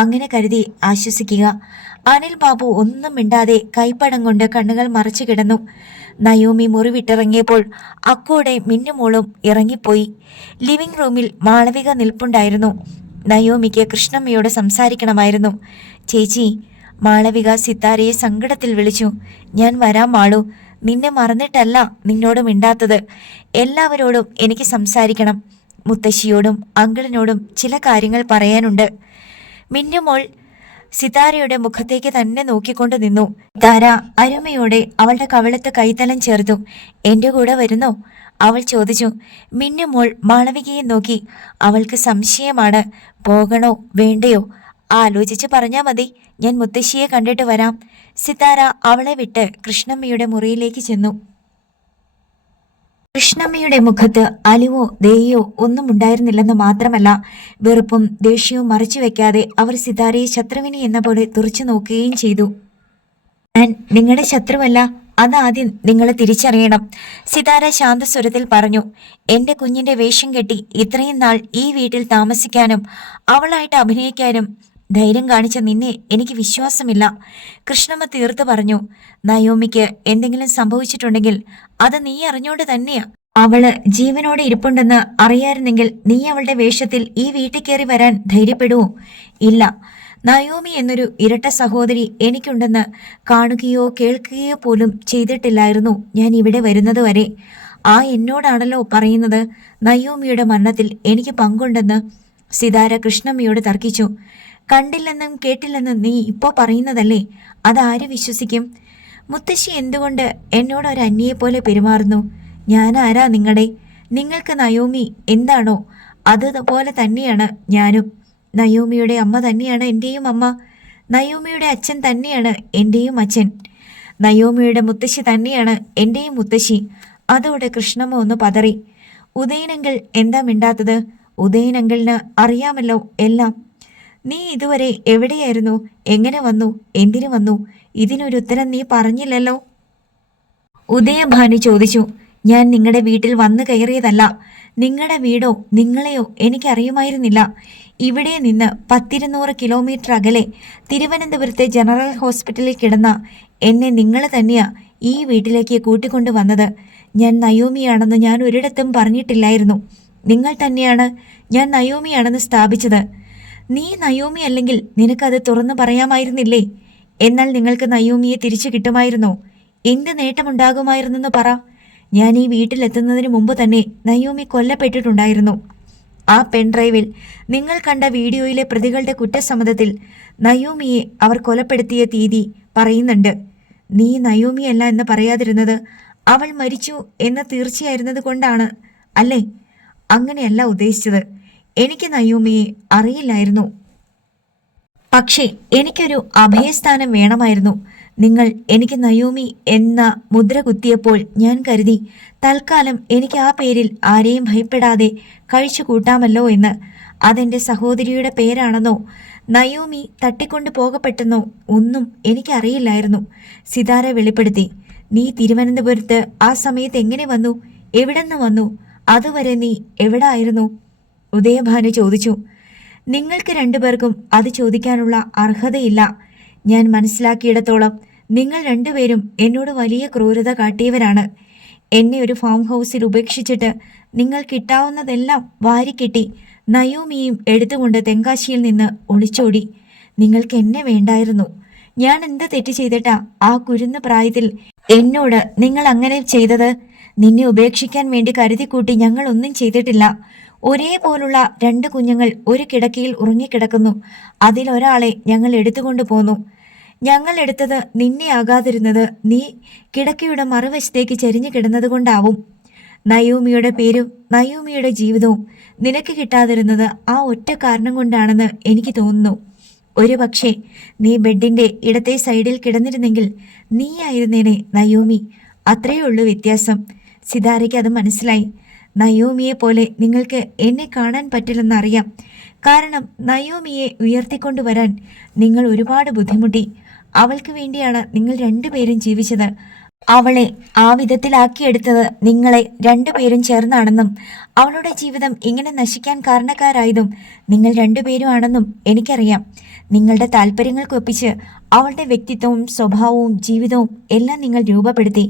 അങ്ങനെ കരുതി ആശ്വസിക്കുക. അനിൽ ബാബു ഒന്നും മിണ്ടാതെ കൈപ്പടം കൊണ്ട് കണ്ണുകൾ മറച്ചു കിടന്നു. നയോമി മുറിവിട്ടിറങ്ങിയപ്പോൾ അക്കോടെ മിന്നുമോളും ഇറങ്ങിപ്പോയി. ലിവിംഗ് റൂമിൽ മാളവിക നിൽപ്പുണ്ടായിരുന്നു. നയോമിക്ക് കൃഷ്ണമ്മയോട് സംസാരിക്കണമായിരുന്നു. ചേച്ചി, മാളവിക സിത്താരയെ സങ്കടത്തിൽ വിളിച്ചു. ഞാൻ വരാം മാളു. നിന്നെ മറന്നിട്ടല്ല നിന്നോട് മിണ്ടാത്തത്. എല്ലാവരോടും എനിക്ക് സംസാരിക്കണം. മുത്തശ്ശിയോടും അങ്കിളിനോടും ചില കാര്യങ്ങൾ പറയാനുണ്ട്. മിന്നുമോൾ സിതാരയുടെ മുഖത്തേക്ക് തന്നെ നോക്കിക്കൊണ്ട് നിന്നു. സിതാര അരുമയോടെ അവളുടെ കവിളത്ത് കൈത്തലം ചേർത്തു. എൻ്റെ കൂടെ വരുന്നോ? അവൾ ചോദിച്ചു. മിന്നുമോൾ മാളവികയെ നോക്കി. അവൾക്ക് സംശയമാണ്. പോകണോ വേണ്ടയോ? ആലോചിച്ച് പറഞ്ഞാൽ മതി. ഞാൻ മുത്തശ്ശിയെ കണ്ടിട്ട് വരാം. സിതാര അവളെ വിട്ട് കൃഷ്ണമ്മയുടെ മുറിയിലേക്ക് ചെന്നു. കൃഷ്ണമ്മയുടെ മുഖത്ത് അലിവോ ദയോ ഒന്നും ഉണ്ടായിരുന്നില്ലെന്ന് മാത്രമല്ല, വെറുപ്പും ദേഷ്യവും മറച്ചു വെക്കാതെ അവർ സിതാരയെ ശത്രുവിനെ എന്ന പോലെ തുറച്ചു നോക്കുകയും ചെയ്തു. ഞാൻ നിങ്ങളുടെ ശത്രുവല്ല, അതാദ്യം നിങ്ങൾ തിരിച്ചറിയണം, സിതാര ശാന്തസ്വരത്തിൽ പറഞ്ഞു. എൻ്റെ കുഞ്ഞിന്റെ വേഷം കെട്ടി ഇത്രയും നാൾ ഈ വീട്ടിൽ താമസിക്കാനും അവളായിട്ട് അഭിനയിക്കാനും ധൈര്യം കാണിച്ച നിന്നെ എനിക്ക് വിശ്വാസമില്ല. കൃഷ്ണമ്മ തീർത്തു പറഞ്ഞു. നയോമിക്ക് എന്തെങ്കിലും സംഭവിച്ചിട്ടുണ്ടെങ്കിൽ അത് നീ അറിഞ്ഞോണ്ട് തന്നെയാ. അവള് ജീവനോടെ ഇരിപ്പുണ്ടെന്ന് അറിയായിരുന്നെങ്കിൽ നീ അവളുടെ വേഷത്തിൽ ഈ വീട്ടിൽ കയറി വരാൻ ധൈര്യപ്പെടുവോ? ഇല്ല. നയോമി എന്നൊരു ഇരട്ട സഹോദരി എനിക്കുണ്ടെന്ന് കാണുകയോ കേൾക്കുകയോ പോലും ചെയ്തിട്ടില്ലായിരുന്നു ഞാൻ ഇവിടെ വരുന്നത് വരെ. എന്നോടാണല്ലോ പറയുന്നത് നയോമിയുടെ മരണത്തിൽ എനിക്ക് പങ്കുണ്ടെന്ന്. സിതാര കൃഷ്ണമ്മയോട് തർക്കിച്ചു. കണ്ടില്ലെന്നും കേട്ടില്ലെന്നും നീ ഇപ്പോൾ പറയുന്നതല്ലേ, അതാര് വിശ്വസിക്കും? മുത്തശ്ശി എന്തുകൊണ്ട് എന്നോട് ഒരു അന്യയെപ്പോലെ പെരുമാറുന്നു? ഞാനാരാ നിങ്ങൾക്ക് നയോമി എന്താണോ അതുപോലെ തന്നെയാണ് ഞാനും. നയോമിയുടെ അമ്മ തന്നെയാണ് എൻ്റെയും അമ്മ. നയോമിയുടെ അച്ഛൻ തന്നെയാണ് എൻ്റെയും അച്ഛൻ. നയോമിയുടെ മുത്തശ്ശി തന്നെയാണ് എൻ്റെയും മുത്തശ്ശി. അതോടെ കൃഷ്ണമ്മ ഒന്ന് പതറി. ഉദയനങ്കിൾ എന്താ മിണ്ടാത്തത്? ഉദയനങ്കിളിന് അറിയാമല്ലോ എല്ലാം. നീ ഇതുവരെ എവിടെയായിരുന്നു? എങ്ങനെ വന്നു? എന്തിനു വന്നു? ഇതിനൊരു ഉത്തരം നീ പറഞ്ഞില്ലല്ലോ. ഉദയഭാനു ചോദിച്ചു. ഞാൻ നിങ്ങളുടെ വീട്ടിൽ വന്നു കയറിയതല്ല. നിങ്ങളുടെ വീടോ നിങ്ങളെയോ എനിക്കറിയുമായിരുന്നില്ല. ഇവിടെ നിന്ന് 100-200 കിലോമീറ്റർ അകലെ തിരുവനന്തപുരത്തെ ജനറൽ ഹോസ്പിറ്റലിൽ കിടന്ന എന്നെ നിങ്ങൾ തന്നെയാ ഈ വീട്ടിലേക്ക് കൂട്ടിക്കൊണ്ടു വന്നത്. ഞാൻ നയോമിയാണെന്ന് ഞാൻ ഒരിടത്തും പറഞ്ഞിട്ടില്ലായിരുന്നു. നിങ്ങൾ തന്നെയാണ് ഞാൻ നയോമിയാണെന്ന് സ്ഥാപിച്ചത്. നീ നയോമി അല്ലെങ്കിൽ നിനക്കത് തുറന്നു പറയാമായിരുന്നില്ലേ? എന്നാൽ നിങ്ങൾക്ക് നയോമിയെ തിരിച്ചു കിട്ടുമായിരുന്നോ? എന്ത് നേട്ടമുണ്ടാകുമായിരുന്നെന്ന് പറ. ഞാൻ ഈ വീട്ടിലെത്തുന്നതിന് മുമ്പ് തന്നെ നയോമി കൊല്ലപ്പെട്ടിട്ടുണ്ടായിരുന്നു. ആ പെൻഡ്രൈവിൽ നിങ്ങൾ കണ്ട വീഡിയോയിലെ പ്രതികളുടെ കുറ്റസമ്മതത്തിൽ നയോമിയെ അവർ കൊലപ്പെടുത്തിയ തീയതി പറയുന്നുണ്ട്. നീ നയോമിയല്ല എന്ന് പറയാതിരുന്നത് അവൾ മരിച്ചു എന്ന് തീർച്ചയായിരുന്നത് കൊണ്ടാണ് അല്ലേ? അങ്ങനെയല്ല ഉദ്ദേശിച്ചത്. എനിക്ക് നയോമിയെ അറിയില്ലായിരുന്നു. പക്ഷേ എനിക്കൊരു അഭയസ്ഥാനം വേണമായിരുന്നു. നിങ്ങൾ എനിക്ക് നയോമി എന്ന മുദ്ര കുത്തിയപ്പോൾ ഞാൻ കരുതി തൽക്കാലം എനിക്ക് ആ പേരിൽ ആരെയും ഭയപ്പെടാതെ കഴിച്ചു കൂട്ടാമല്ലോ എന്ന്. അതെൻ്റെ സഹോദരിയുടെ പേരാണെന്നോ നയോമി തട്ടിക്കൊണ്ടു പോകപ്പെട്ടെന്നോ ഒന്നും എനിക്കറിയില്ലായിരുന്നു. സിതാര വെളിപ്പെടുത്തി. നീ തിരുവനന്തപുരത്ത് ആ സമയത്ത് എങ്ങനെ വന്നു? എവിടെന്ന് വന്നു? അതുവരെ നീ എവിടായിരുന്നു? ഉദയഭാനു ചോദിച്ചു. നിങ്ങൾക്ക് രണ്ടുപേർക്കും അത് ചോദിക്കാനുള്ള അർഹതയില്ല. ഞാൻ മനസ്സിലാക്കിയിടത്തോളം നിങ്ങൾ രണ്ടുപേരും എന്നോട് വലിയ ക്രൂരത കാട്ടിയവരാണ്. എന്നെ ഒരു ഫാം ഹൗസിൽ ഉപേക്ഷിച്ചിട്ട് നിങ്ങൾ കിട്ടാവുന്നതെല്ലാം വാരിക്കെട്ടി നയോമിയും എടുത്തുകൊണ്ട് തെങ്കാശിയിൽ നിന്ന് ഒളിച്ചോടി. നിങ്ങൾക്ക് എന്നെ വേണ്ടായിരുന്നു. ഞാൻ എന്ത് തെറ്റ് ചെയ്തിട്ടാ ആ കുരുന്ന പ്രായത്തിൽ എന്നോട് നിങ്ങൾ അങ്ങനെ ചെയ്തത്? നിന്നെ ഉപേക്ഷിക്കാൻ വേണ്ടി കരുതിക്കൂട്ടി ഞങ്ങൾ ഒന്നും ചെയ്തിട്ടില്ല. ഒരേപോലുള്ള 2 കുഞ്ഞുങ്ങൾ ഒരു കിടക്കയിൽ ഉറങ്ങിക്കിടക്കുന്നു. അതിലൊരാളെ ഞങ്ങൾ എടുത്തുകൊണ്ടു പോന്നു. ഞങ്ങൾ എടുത്തത് നിന്നെ ആകാതിരുന്നത് നീ കിടക്കയുടെ മറുവശത്തേക്ക് ചെരിഞ്ഞു കിടന്നത് കൊണ്ടാവും. നയോമിയുടെ പേരും നയോമിയുടെ ജീവിതവും നിനക്ക് കിട്ടാതിരുന്നത് ആ ഒറ്റ കാരണം കൊണ്ടാണെന്ന് എനിക്ക് തോന്നുന്നു. ഒരു പക്ഷേ നീ ബെഡിന്റെ ഇടത്തെ സൈഡിൽ കിടന്നിരുന്നെങ്കിൽ നീയായിരുന്നേനെ നയോമി. അത്രയേ ഉള്ളൂ വ്യത്യാസം. സിതാരയ്ക്ക് അത് മനസ്സിലായി. നയോമിയെ പോലെ നിങ്ങൾക്ക് എന്നെ കാണാൻ പറ്റില്ലെന്നറിയാം. കാരണം നയോമിയെ ഉയർത്തിക്കൊണ്ടുവരാൻ നിങ്ങൾ ഒരുപാട് ബുദ്ധിമുട്ടി. അവൾക്ക് വേണ്ടിയാണ് നിങ്ങൾ രണ്ടുപേരും ജീവിച്ചത്. അവളെ ആ വിധത്തിലാക്കിയെടുത്തത് നിങ്ങളെ രണ്ടുപേരും ചേർന്നാണെന്നും അവളുടെ ജീവിതം ഇങ്ങനെ നശിക്കാൻ കാരണക്കാരായതും നിങ്ങൾ രണ്ടുപേരും ആണെന്നും എനിക്കറിയാം. നിങ്ങളുടെ താല്പര്യങ്ങൾക്കൊപ്പിച്ച് അവളുടെ വ്യക്തിത്വവും സ്വഭാവവും ജീവിതവും എല്ലാം നിങ്ങൾ രൂപപ്പെടുത്തി.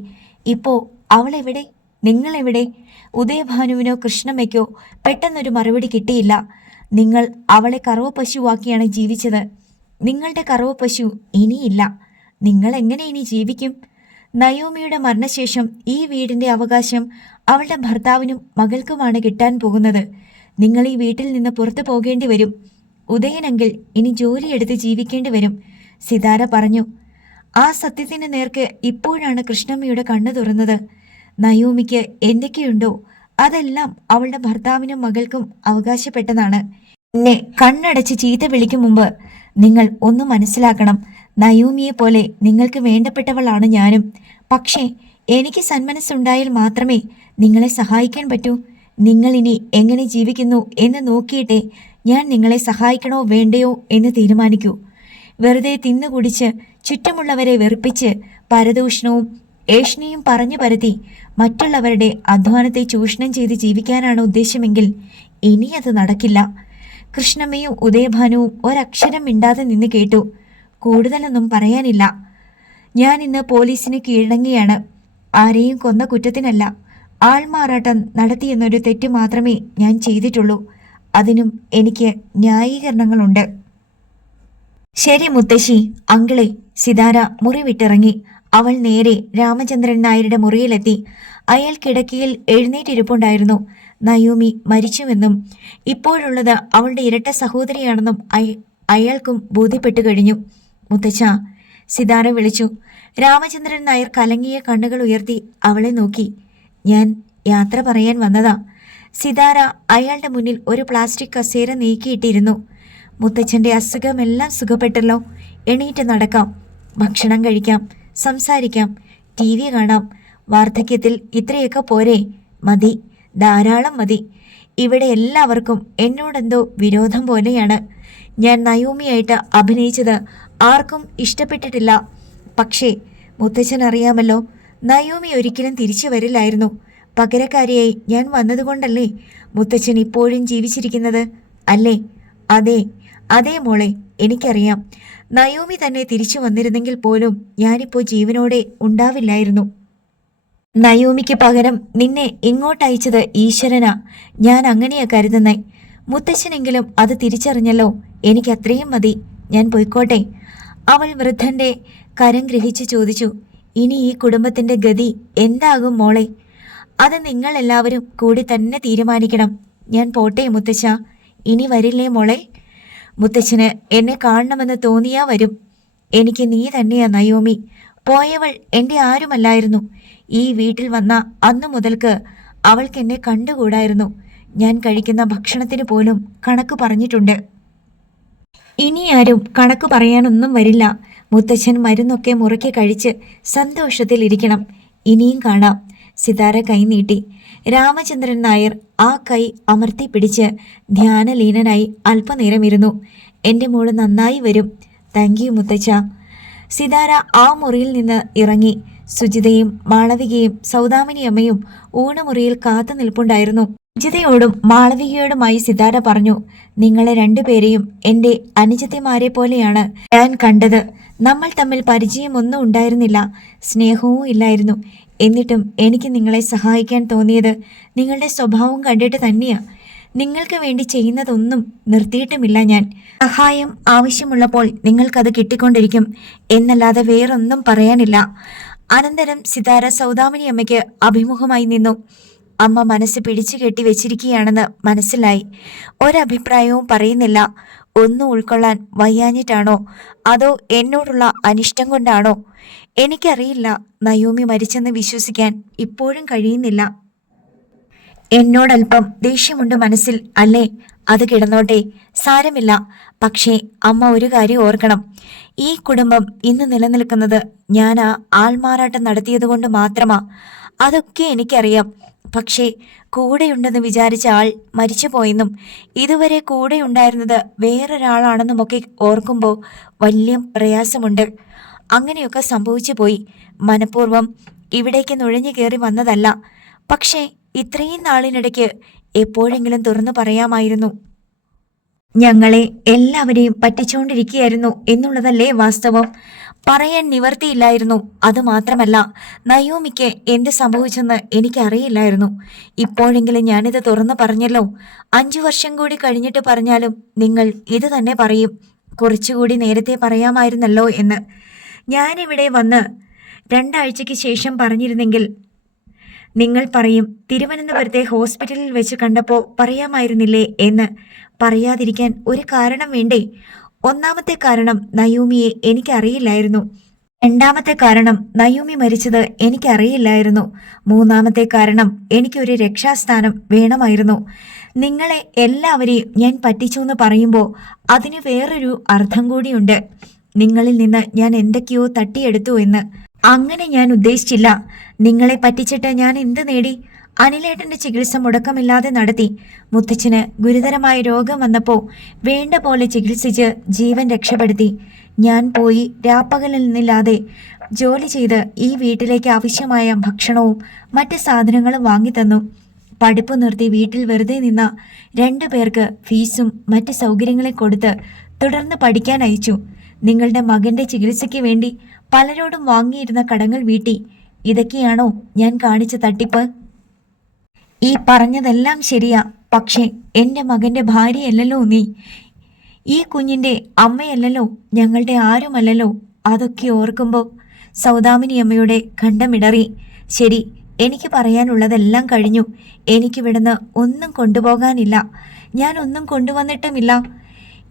ഇപ്പോൾ അവളെവിടെ? നിങ്ങളെവിടെ? ഉദയഭാനുവിനോ കൃഷ്ണമ്മയ്ക്കോ പെട്ടെന്നൊരു മറുപടി കിട്ടിയില്ല. നിങ്ങൾ അവളെ കറവ പശുവാക്കിയാണ് ജീവിച്ചത്. നിങ്ങളുടെ കറവ പശു ഇനിയില്ല. നിങ്ങൾ എങ്ങനെ ഇനി ജീവിക്കും? നയോമിയുടെ മരണശേഷം ഈ വീടിന്റെ അവകാശം അവളുടെ ഭർത്താവിനും മകൾക്കുമാണ് കിട്ടാൻ പോകുന്നത്. നിങ്ങൾ ഈ വീട്ടിൽ നിന്ന് പുറത്തു പോകേണ്ടി വരും. ഉദയനങ്കിൾ ഇനി ജോലിയെടുത്ത് ജീവിക്കേണ്ടി വരും. സിതാര പറഞ്ഞു. ആ സത്യത്തിന് നേർക്ക് ഇപ്പോഴാണ് കൃഷ്ണമ്മയുടെ കണ്ണു തുറന്നത്. നയോമിക്ക് എന്തൊക്കെയുണ്ടോ അതെല്ലാം അവളുടെ ഭർത്താവിനും മകൾക്കും അവകാശപ്പെട്ടതാണ്. എന്നെ കണ്ണടച്ച് ചീത്ത വിളിക്കും മുമ്പ് നിങ്ങൾ ഒന്ന് മനസ്സിലാക്കണം. നയോമിയെ പോലെ നിങ്ങൾക്ക് വേണ്ടപ്പെട്ടവളാണ് ഞാനും. പക്ഷേ എനിക്ക് സന്മനസ്സുണ്ടായാൽ മാത്രമേ നിങ്ങളെ സഹായിക്കാൻ പറ്റൂ. നിങ്ങൾ ഇനി എങ്ങനെ ജീവിക്കുന്നു എന്ന് നോക്കിയിട്ടേ ഞാൻ നിങ്ങളെ സഹായിക്കണോ വേണ്ടയോ എന്ന് തീരുമാനിക്കൂ. വെറുതെ തിന്നുകുടിച്ച് ചുറ്റുമുള്ളവരെ വെറുപ്പിച്ച് പരദൂഷണവും ഏഷണിയും പറഞ്ഞു പരത്തി മറ്റുള്ളവരുടെ അധ്വാനത്തെ ചൂഷണം ചെയ്ത് ജീവിക്കാനാണ് ഉദ്ദേശമെങ്കിൽ ഇനി അത് നടക്കില്ല. കൃഷ്ണമ്മയും ഉദയഭാനുവും ഒരക്ഷരം മിണ്ടാതെ നിന്ന് കേട്ടു. കൂടുതലൊന്നും പറയാനില്ല. ഞാൻ ഇന്ന് പോലീസിന് കീഴടങ്ങിയാണ്. ആരെയും കൊന്ന കുറ്റത്തിനല്ല, ആൾമാറാട്ടം നടത്തിയെന്നൊരു തെറ്റ് മാത്രമേ ഞാൻ ചെയ്തിട്ടുള്ളൂ. അതിനും എനിക്ക് ന്യായീകരണങ്ങളുണ്ട്. ശരി മുത്തശ്ശി, അങ്കിളെ. സിതാര മുറി വിട്ടിറങ്ങി. അവൾ നേരെ രാമചന്ദ്രൻ നായരുടെ മുറിയിലെത്തി. അയാൾ കിടക്കയിൽ എഴുന്നേറ്റിരിപ്പുണ്ടായിരുന്നു. നയോമി മരിച്ചുവെന്നും ഇപ്പോഴുള്ളത് അവളുടെ ഇരട്ട സഹോദരിയാണെന്നും അയാൾക്കും ബോധ്യപ്പെട്ടു കഴിഞ്ഞു. മുത്തച്ഛ, സിതാര വിളിച്ചു. രാമചന്ദ്രൻ നായർ കലങ്ങിയ കണ്ണുകൾ ഉയർത്തി അവളെ നോക്കി. ഞാൻ യാത്ര പറയാൻ വന്നതാ. സിതാര അയാളുടെ മുന്നിൽ ഒരു പ്ലാസ്റ്റിക് കസേര നീക്കിയിട്ടിരുന്നു. മുത്തച്ഛൻ്റെ അസുഖമെല്ലാം സുഖപ്പെട്ടല്ലോ. എണീറ്റ് നടക്കാം, ഭക്ഷണം കഴിക്കാം, സംസാരിക്കാം, TV കാണാം. വാർദ്ധക്യത്തിൽ ഇത്രയൊക്കെ പോരെ? മതി, ധാരാളം മതി. ഇവിടെ എല്ലാവർക്കും എന്നോടെന്തോ വിരോധം പോലെയാണ്. ഞാൻ നയോമിയായിട്ട് അഭിനയിച്ചത് ആർക്കും ഇഷ്ടപ്പെട്ടിട്ടില്ല. പക്ഷേ മുത്തച്ഛൻ അറിയാമല്ലോ, നയോമി ഒരിക്കലും തിരിച്ചു വരില്ലായിരുന്നു. പകരക്കാരിയായി ഞാൻ വന്നതുകൊണ്ടല്ലേ മുത്തച്ഛൻ ഇപ്പോഴും ജീവിച്ചിരിക്കുന്നത്, അല്ലേ? അതെ അതെ മോളെ, എനിക്കറിയാം. നയോമി തന്നെ തിരിച്ചു വന്നിരുന്നെങ്കിൽ പോലും ഞാനിപ്പോൾ ജീവനോടെ ഉണ്ടാവില്ലായിരുന്നു. നയോമിക്ക് പകരം നിന്നെ ഇങ്ങോട്ടയച്ചത് ഈശ്വരനാ. ഞാൻ അങ്ങനെയാ കരുതുന്നേ. മുത്തശ്ശനെങ്കിലും അത് തിരിച്ചറിഞ്ഞല്ലോ. എനിക്ക് അത്രയും മതി. ഞാൻ പോയിക്കോട്ടെ. അവൾ വൃദ്ധന്റെ കരം ഗ്രഹിച്ച് ചോദിച്ചു. ഇനി ഈ കുടുംബത്തിന്റെ ഗതി എന്താകും മോളെ? അത് നിങ്ങളെല്ലാവരും കൂടി തന്നെ തീരുമാനിക്കണം. ഞാൻ പോട്ടെ മുത്തശ്ശ. ഇനി വരില്ലേ മോളെ? മുത്തച്ഛന് എന്നെ കാണണമെന്ന് തോന്നിയാ വരും. എനിക്ക് നീ തന്നെയാ നയോമി. പോയവൾ എൻ്റെ ആരുമല്ലായിരുന്നു. ഈ വീട്ടിൽ വന്ന അന്നു മുതൽക്ക് അവൾക്ക് എന്നെ കണ്ടുകൂടായിരുന്നു. ഞാൻ കഴിക്കുന്ന ഭക്ഷണത്തിന് പോലും കണക്ക് പറഞ്ഞിട്ടുണ്ട്. ഇനി ആരും കണക്ക് പറയാനൊന്നും വരില്ല. മുത്തച്ഛൻ മരുന്നൊക്കെ മുറയ്ക്ക് കഴിച്ച് സന്തോഷത്തിലിരിക്കണം. ഇനിയും കാണാം. സിതാര കൈ നീട്ടി. രാമചന്ദ്രൻ നായർ ആ കൈ അമർത്തി പിടിച്ച് ധ്യാനലീനനായി അല്പനേരം ഇരുന്നു. എൻ്റെ മോള് നന്നായി വരും. താങ്ക് യു മുത്തച്ഛ. സിതാര ആ മുറിയിൽ നിന്ന് ഇറങ്ങി. സുജിതയും മാളവികയും സൗദാമിനിയമ്മയും ഊണുമുറിയിൽ കാത്തു നിൽപ്പുണ്ടായിരുന്നു. സുജിതയോടും മാളവികയോടുമായി സിതാര പറഞ്ഞു, നിങ്ങളെ രണ്ടുപേരെയും എൻ്റെ അനുജത്തിമാരെ പോലെയാണ് ഞാൻ കണ്ടത്. നമ്മൾ തമ്മിൽ പരിചയമൊന്നും ഉണ്ടായിരുന്നില്ല, സ്നേഹവും ഇല്ലായിരുന്നു. എന്നിട്ടും എനിക്ക് നിങ്ങളെ സഹായിക്കാൻ തോന്നിയത് നിങ്ങളുടെ സ്വഭാവം കണ്ടിട്ട് തന്നെയാ. നിങ്ങൾക്ക് വേണ്ടി ചെയ്യുന്നതൊന്നും നിർത്തിയിട്ടുമില്ല ഞാൻ. സഹായം ആവശ്യമുള്ളപ്പോൾ നിങ്ങൾക്കത് കിട്ടിക്കൊണ്ടിരിക്കും എന്നല്ലാതെ വേറൊന്നും പറയാനില്ല. അനന്തരം സിതാര സൗദാമിനി അമ്മയ്ക്ക് അഭിമുഖമായി നിന്നു. അമ്മ മനസ്സ് പിടിച്ചു കെട്ടി വെച്ചിരിക്കുകയാണെന്ന് മനസ്സിലായി. ഒരഭിപ്രായവും പറയുന്നില്ല. ഒന്നും ഉൾക്കൊള്ളാൻ വയ്യാഞ്ഞിട്ടാണോ അതോ എന്നോടുള്ള അനിഷ്ടം കൊണ്ടാണോ? എനിക്കറിയില്ല. നയോമി മരിച്ചെന്ന് വിശ്വസിക്കാൻ ഇപ്പോഴും കഴിയുന്നില്ല. എന്നോടൽപ്പം ദേഷ്യമുണ്ട് മനസ്സിൽ, അല്ലേ? അത് കിടന്നോട്ടെ, സാരമില്ല. പക്ഷേ അമ്മ ഒരു കാര്യം ഓർക്കണം. ഈ കുടുംബം ഇന്ന് നിലനിൽക്കുന്നത് ഞാൻ ആ ആൾമാറാട്ടം നടത്തിയതുകൊണ്ട് മാത്രമാ. അതൊക്കെ എനിക്കറിയാം. പക്ഷേ കൂടെയുണ്ടെന്ന് വിചാരിച്ച ആൾ മരിച്ചുപോയെന്നും ഇതുവരെ കൂടെയുണ്ടായിരുന്നത് വേറൊരാളാണെന്നുമൊക്കെ ഓർക്കുമ്പോൾ വലിയ പ്രയാസമുണ്ട്. അങ്ങനെയൊക്കെ സംഭവിച്ചു പോയി. മനഃപൂർവ്വം ഇവിടേക്ക് നുഴഞ്ഞു കയറി വന്നതല്ല. പക്ഷേ ഇത്രയും നാളിനിടയ്ക്ക് എപ്പോഴെങ്കിലും തുറന്നു പറയാമായിരുന്നു. ഞങ്ങളെ എല്ലാവരെയും പറ്റിച്ചുകൊണ്ടിരിക്കുകയായിരുന്നു എന്നുള്ളതല്ലേ വാസ്തവം. പറയാൻ നിവർത്തിയില്ലായിരുന്നു. അതുമാത്രമല്ല, നയോമിക്ക് എന്ത് സംഭവിച്ചെന്ന് എനിക്കറിയില്ലായിരുന്നു. ഇപ്പോഴെങ്കിലും ഞാനിത് തുറന്നു പറഞ്ഞല്ലോ. 5 വർഷം കൂടി കഴിഞ്ഞിട്ട് പറഞ്ഞാലും നിങ്ങൾ ഇത് തന്നെ പറയും, കുറച്ചുകൂടി നേരത്തെ പറയാമായിരുന്നല്ലോ എന്ന്. ഞാനിവിടെ വന്ന് 2 ആഴ്ചയ്ക്ക് ശേഷം പറഞ്ഞിരുന്നെങ്കിൽ നിങ്ങൾ പറയും, തിരുവനന്തപുരത്തെ ഹോസ്പിറ്റലിൽ വെച്ച് കണ്ടപ്പോൾ പറയാമായിരുന്നില്ലേ എന്ന്. പറയാതിരിക്കാൻ ഒരു കാരണം വേണ്ടേ? ഒന്നാമത്തെ കാരണം നയോമിയെ എനിക്കറിയില്ലായിരുന്നു. 2ാമത്തെ കാരണം നയോമി മരിച്ചത് എനിക്കറിയില്ലായിരുന്നു. 3ാമത്തെ കാരണം എനിക്കൊരു രക്ഷാസ്ഥാനം വേണമായിരുന്നു. നിങ്ങളെ എല്ലാവരെയും ഞാൻ പറ്റിച്ചു എന്ന് പറയുമ്പോൾ അതിന് വേറൊരു അർത്ഥം കൂടിയുണ്ട്. നിങ്ങളിൽ നിന്ന് ഞാൻ എന്തൊക്കെയോ തട്ടിയെടുത്തു എന്ന്. അങ്ങനെ ഞാൻ ഉദ്ദേശിച്ചില്ല. നിങ്ങളെ പറ്റിച്ചിട്ട് ഞാൻ എന്ത് നേടി? അനിലേട്ടൻ്റെ ചികിത്സ മുടക്കമില്ലാതെ നടത്തി. മുത്തച്ഛന് ഗുരുതരമായ രോഗം വന്നപ്പോൾ വേണ്ട പോലെ ചികിത്സിച്ച് ജീവൻ രക്ഷപ്പെടുത്തി. ഞാൻ പോയി രാപ്പകലില്ലാതെ ജോലി ചെയ്ത് ഈ വീട്ടിലേക്ക് ആവശ്യമായ ഭക്ഷണവും മറ്റ് സാധനങ്ങളും വാങ്ങിത്തന്നു. പഠിപ്പ് നിർത്തി വീട്ടിൽ വെറുതെ നിന്ന 2 പേർക്ക് ഫീസും മറ്റ് സൗകര്യങ്ങളെ കൊടുത്ത് തുടർന്ന് പഠിക്കാൻ അയച്ചു. നിങ്ങളുടെ മകൻ്റെ ചികിത്സയ്ക്ക് വേണ്ടി പലരോടും വാങ്ങിയിരുന്ന കടങ്ങൾ വീട്ടി. ഇതൊക്കെയാണോ ഞാൻ കാണിച്ച തട്ടിപ്പ്? ഈ പറഞ്ഞതെല്ലാം ശരിയാ. പക്ഷേ എൻ്റെ മകൻ്റെ ഭാര്യയല്ലല്ലോ നീ. ഈ കുഞ്ഞിൻ്റെ അമ്മയല്ലല്ലോ, ഞങ്ങളുടെ ആരുമല്ലല്ലോ. അതൊക്കെ ഓർക്കുമ്പോൾ സൗദാമിനി അമ്മയുടെ കണ്ടമിടറി. ശരി, എനിക്ക് പറയാനുള്ളതെല്ലാം കഴിഞ്ഞു. എനിക്കിവിടുന്ന് ഒന്നും കൊണ്ടുപോകാനില്ല. ഞാൻ ഒന്നും കൊണ്ടുവന്നിട്ടുമില്ല.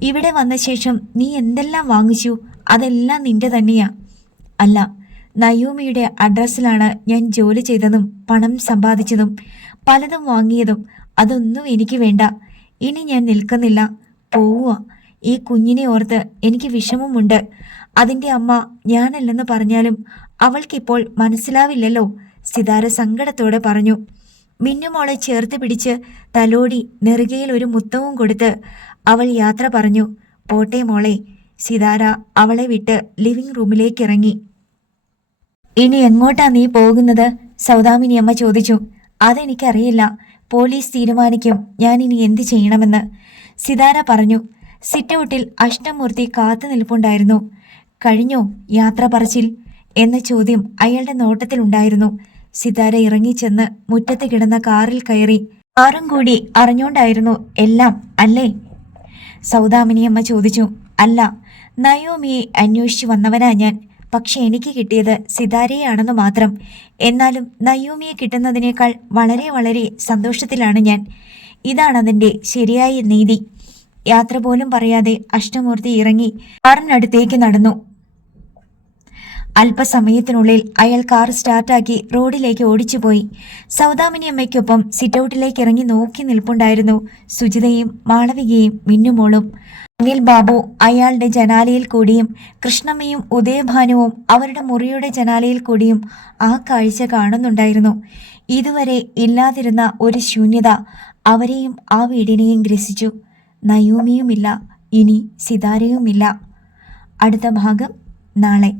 ഇവിടെ വന്ന ശേഷം നീ എന്തെല്ലാം വാങ്ങിച്ചു അതെല്ലാം നിന്റെ തന്നെയാ. അല്ല, നയൂമിയുടെ അഡ്രസ്സിലാണ് ഞാൻ ജോലി ചെയ്തതും പണം സമ്പാദിച്ചതും പലതും വാങ്ങിയതും. അതൊന്നും എനിക്ക് വേണ്ട. ഇനി ഞാൻ നിൽക്കുന്നില്ല, പോവുക. ഈ കുഞ്ഞിനെ ഓർത്ത് എനിക്ക് വിഷമമുണ്ട്. അതിൻ്റെ അമ്മ ഞാനല്ലെന്ന് പറഞ്ഞാലും അവൾക്കിപ്പോൾ മനസ്സിലാവില്ലല്ലോ, സിതാര സങ്കടത്തോടെ പറഞ്ഞു. മിന്നുമോളെ ചേർത്ത് പിടിച്ച് തലോടി നെറുകയിൽ ഒരു മുത്തവും കൊടുത്ത് അവൾ യാത്ര പറഞ്ഞു. പോട്ടെ മോളെ. സിതാര അവളെ വിട്ട് ലിവിംഗ് റൂമിലേക്ക് ഇറങ്ങി. ഇനി എങ്ങോട്ടാ നീ പോകുന്നത്? സൗദാമിനി അമ്മ ചോദിച്ചു. അതെനിക്കറിയില്ല. പോലീസ് തീരുമാനിക്കും ഞാൻ ഇനി എന്ത് ചെയ്യണമെന്ന്, സിതാര പറഞ്ഞു. സിറ്റൗട്ടിൽ അഷ്ടമൂർത്തി കാത്തു നിൽപ്പുണ്ടായിരുന്നു. കഴിഞ്ഞോ യാത്ര പറച്ചിൽ എന്ന ചോദ്യം അയാളുടെ നോട്ടത്തിലുണ്ടായിരുന്നു. സിതാര ഇറങ്ങിച്ചെന്ന് മുറ്റത്ത് കിടന്ന കാറിൽ കയറി. ആരും കൂടി അറിഞ്ഞോണ്ടായിരുന്നു എല്ലാം അല്ലേ? സൗദാമിനിയമ്മ ചോദിച്ചു. അല്ല, നയോമിയെ അന്വേഷിച്ചു വന്നവനാ ഞാൻ. പക്ഷെ എനിക്ക് കിട്ടിയത് സിതാരയാണെന്ന് മാത്രം. എന്നാലും നയോമിയെ കിട്ടുന്നതിനേക്കാൾ വളരെ വളരെ സന്തോഷത്തിലാണ് ഞാൻ. ഇതാണതിൻ്റെ ശരിയായ നീതി. യാത്ര പോലും പറയാതെ അഷ്ടമൂർത്തി ഇറങ്ങി കാറിനടുത്തേക്ക് നടന്നു. അല്പസമയത്തിനുള്ളിൽ അയാൾ കാർ സ്റ്റാർട്ടാക്കി റോഡിലേക്ക് ഓടിച്ചുപോയി. സൗദാമിനിയമ്മയ്ക്കൊപ്പം സിറ്റൗട്ടിലേക്ക് ഇറങ്ങി നോക്കി നിൽപ്പുണ്ടായിരുന്നു സുജിതയും മാളവികയും മിന്നുമോളും. അനിൽ ബാബു അയാളുടെ ജനാലയിൽ കൂടിയും കൃഷ്ണമ്മയും ഉദയഭാനുവും അവരുടെ മുറിയുടെ ജനാലയിൽ കൂടിയും ആ കാഴ്ച കാണുന്നുണ്ടായിരുന്നു. ഇതുവരെ ഇല്ലാതിരുന്ന ഒരു ശൂന്യത അവരെയും ആ വീടിനെയും ഗ്രസിച്ചു. നയൂമിയുമില്ല, ഇനി സിതാരയുമില്ല. അടുത്ത ഭാഗം നാളെ.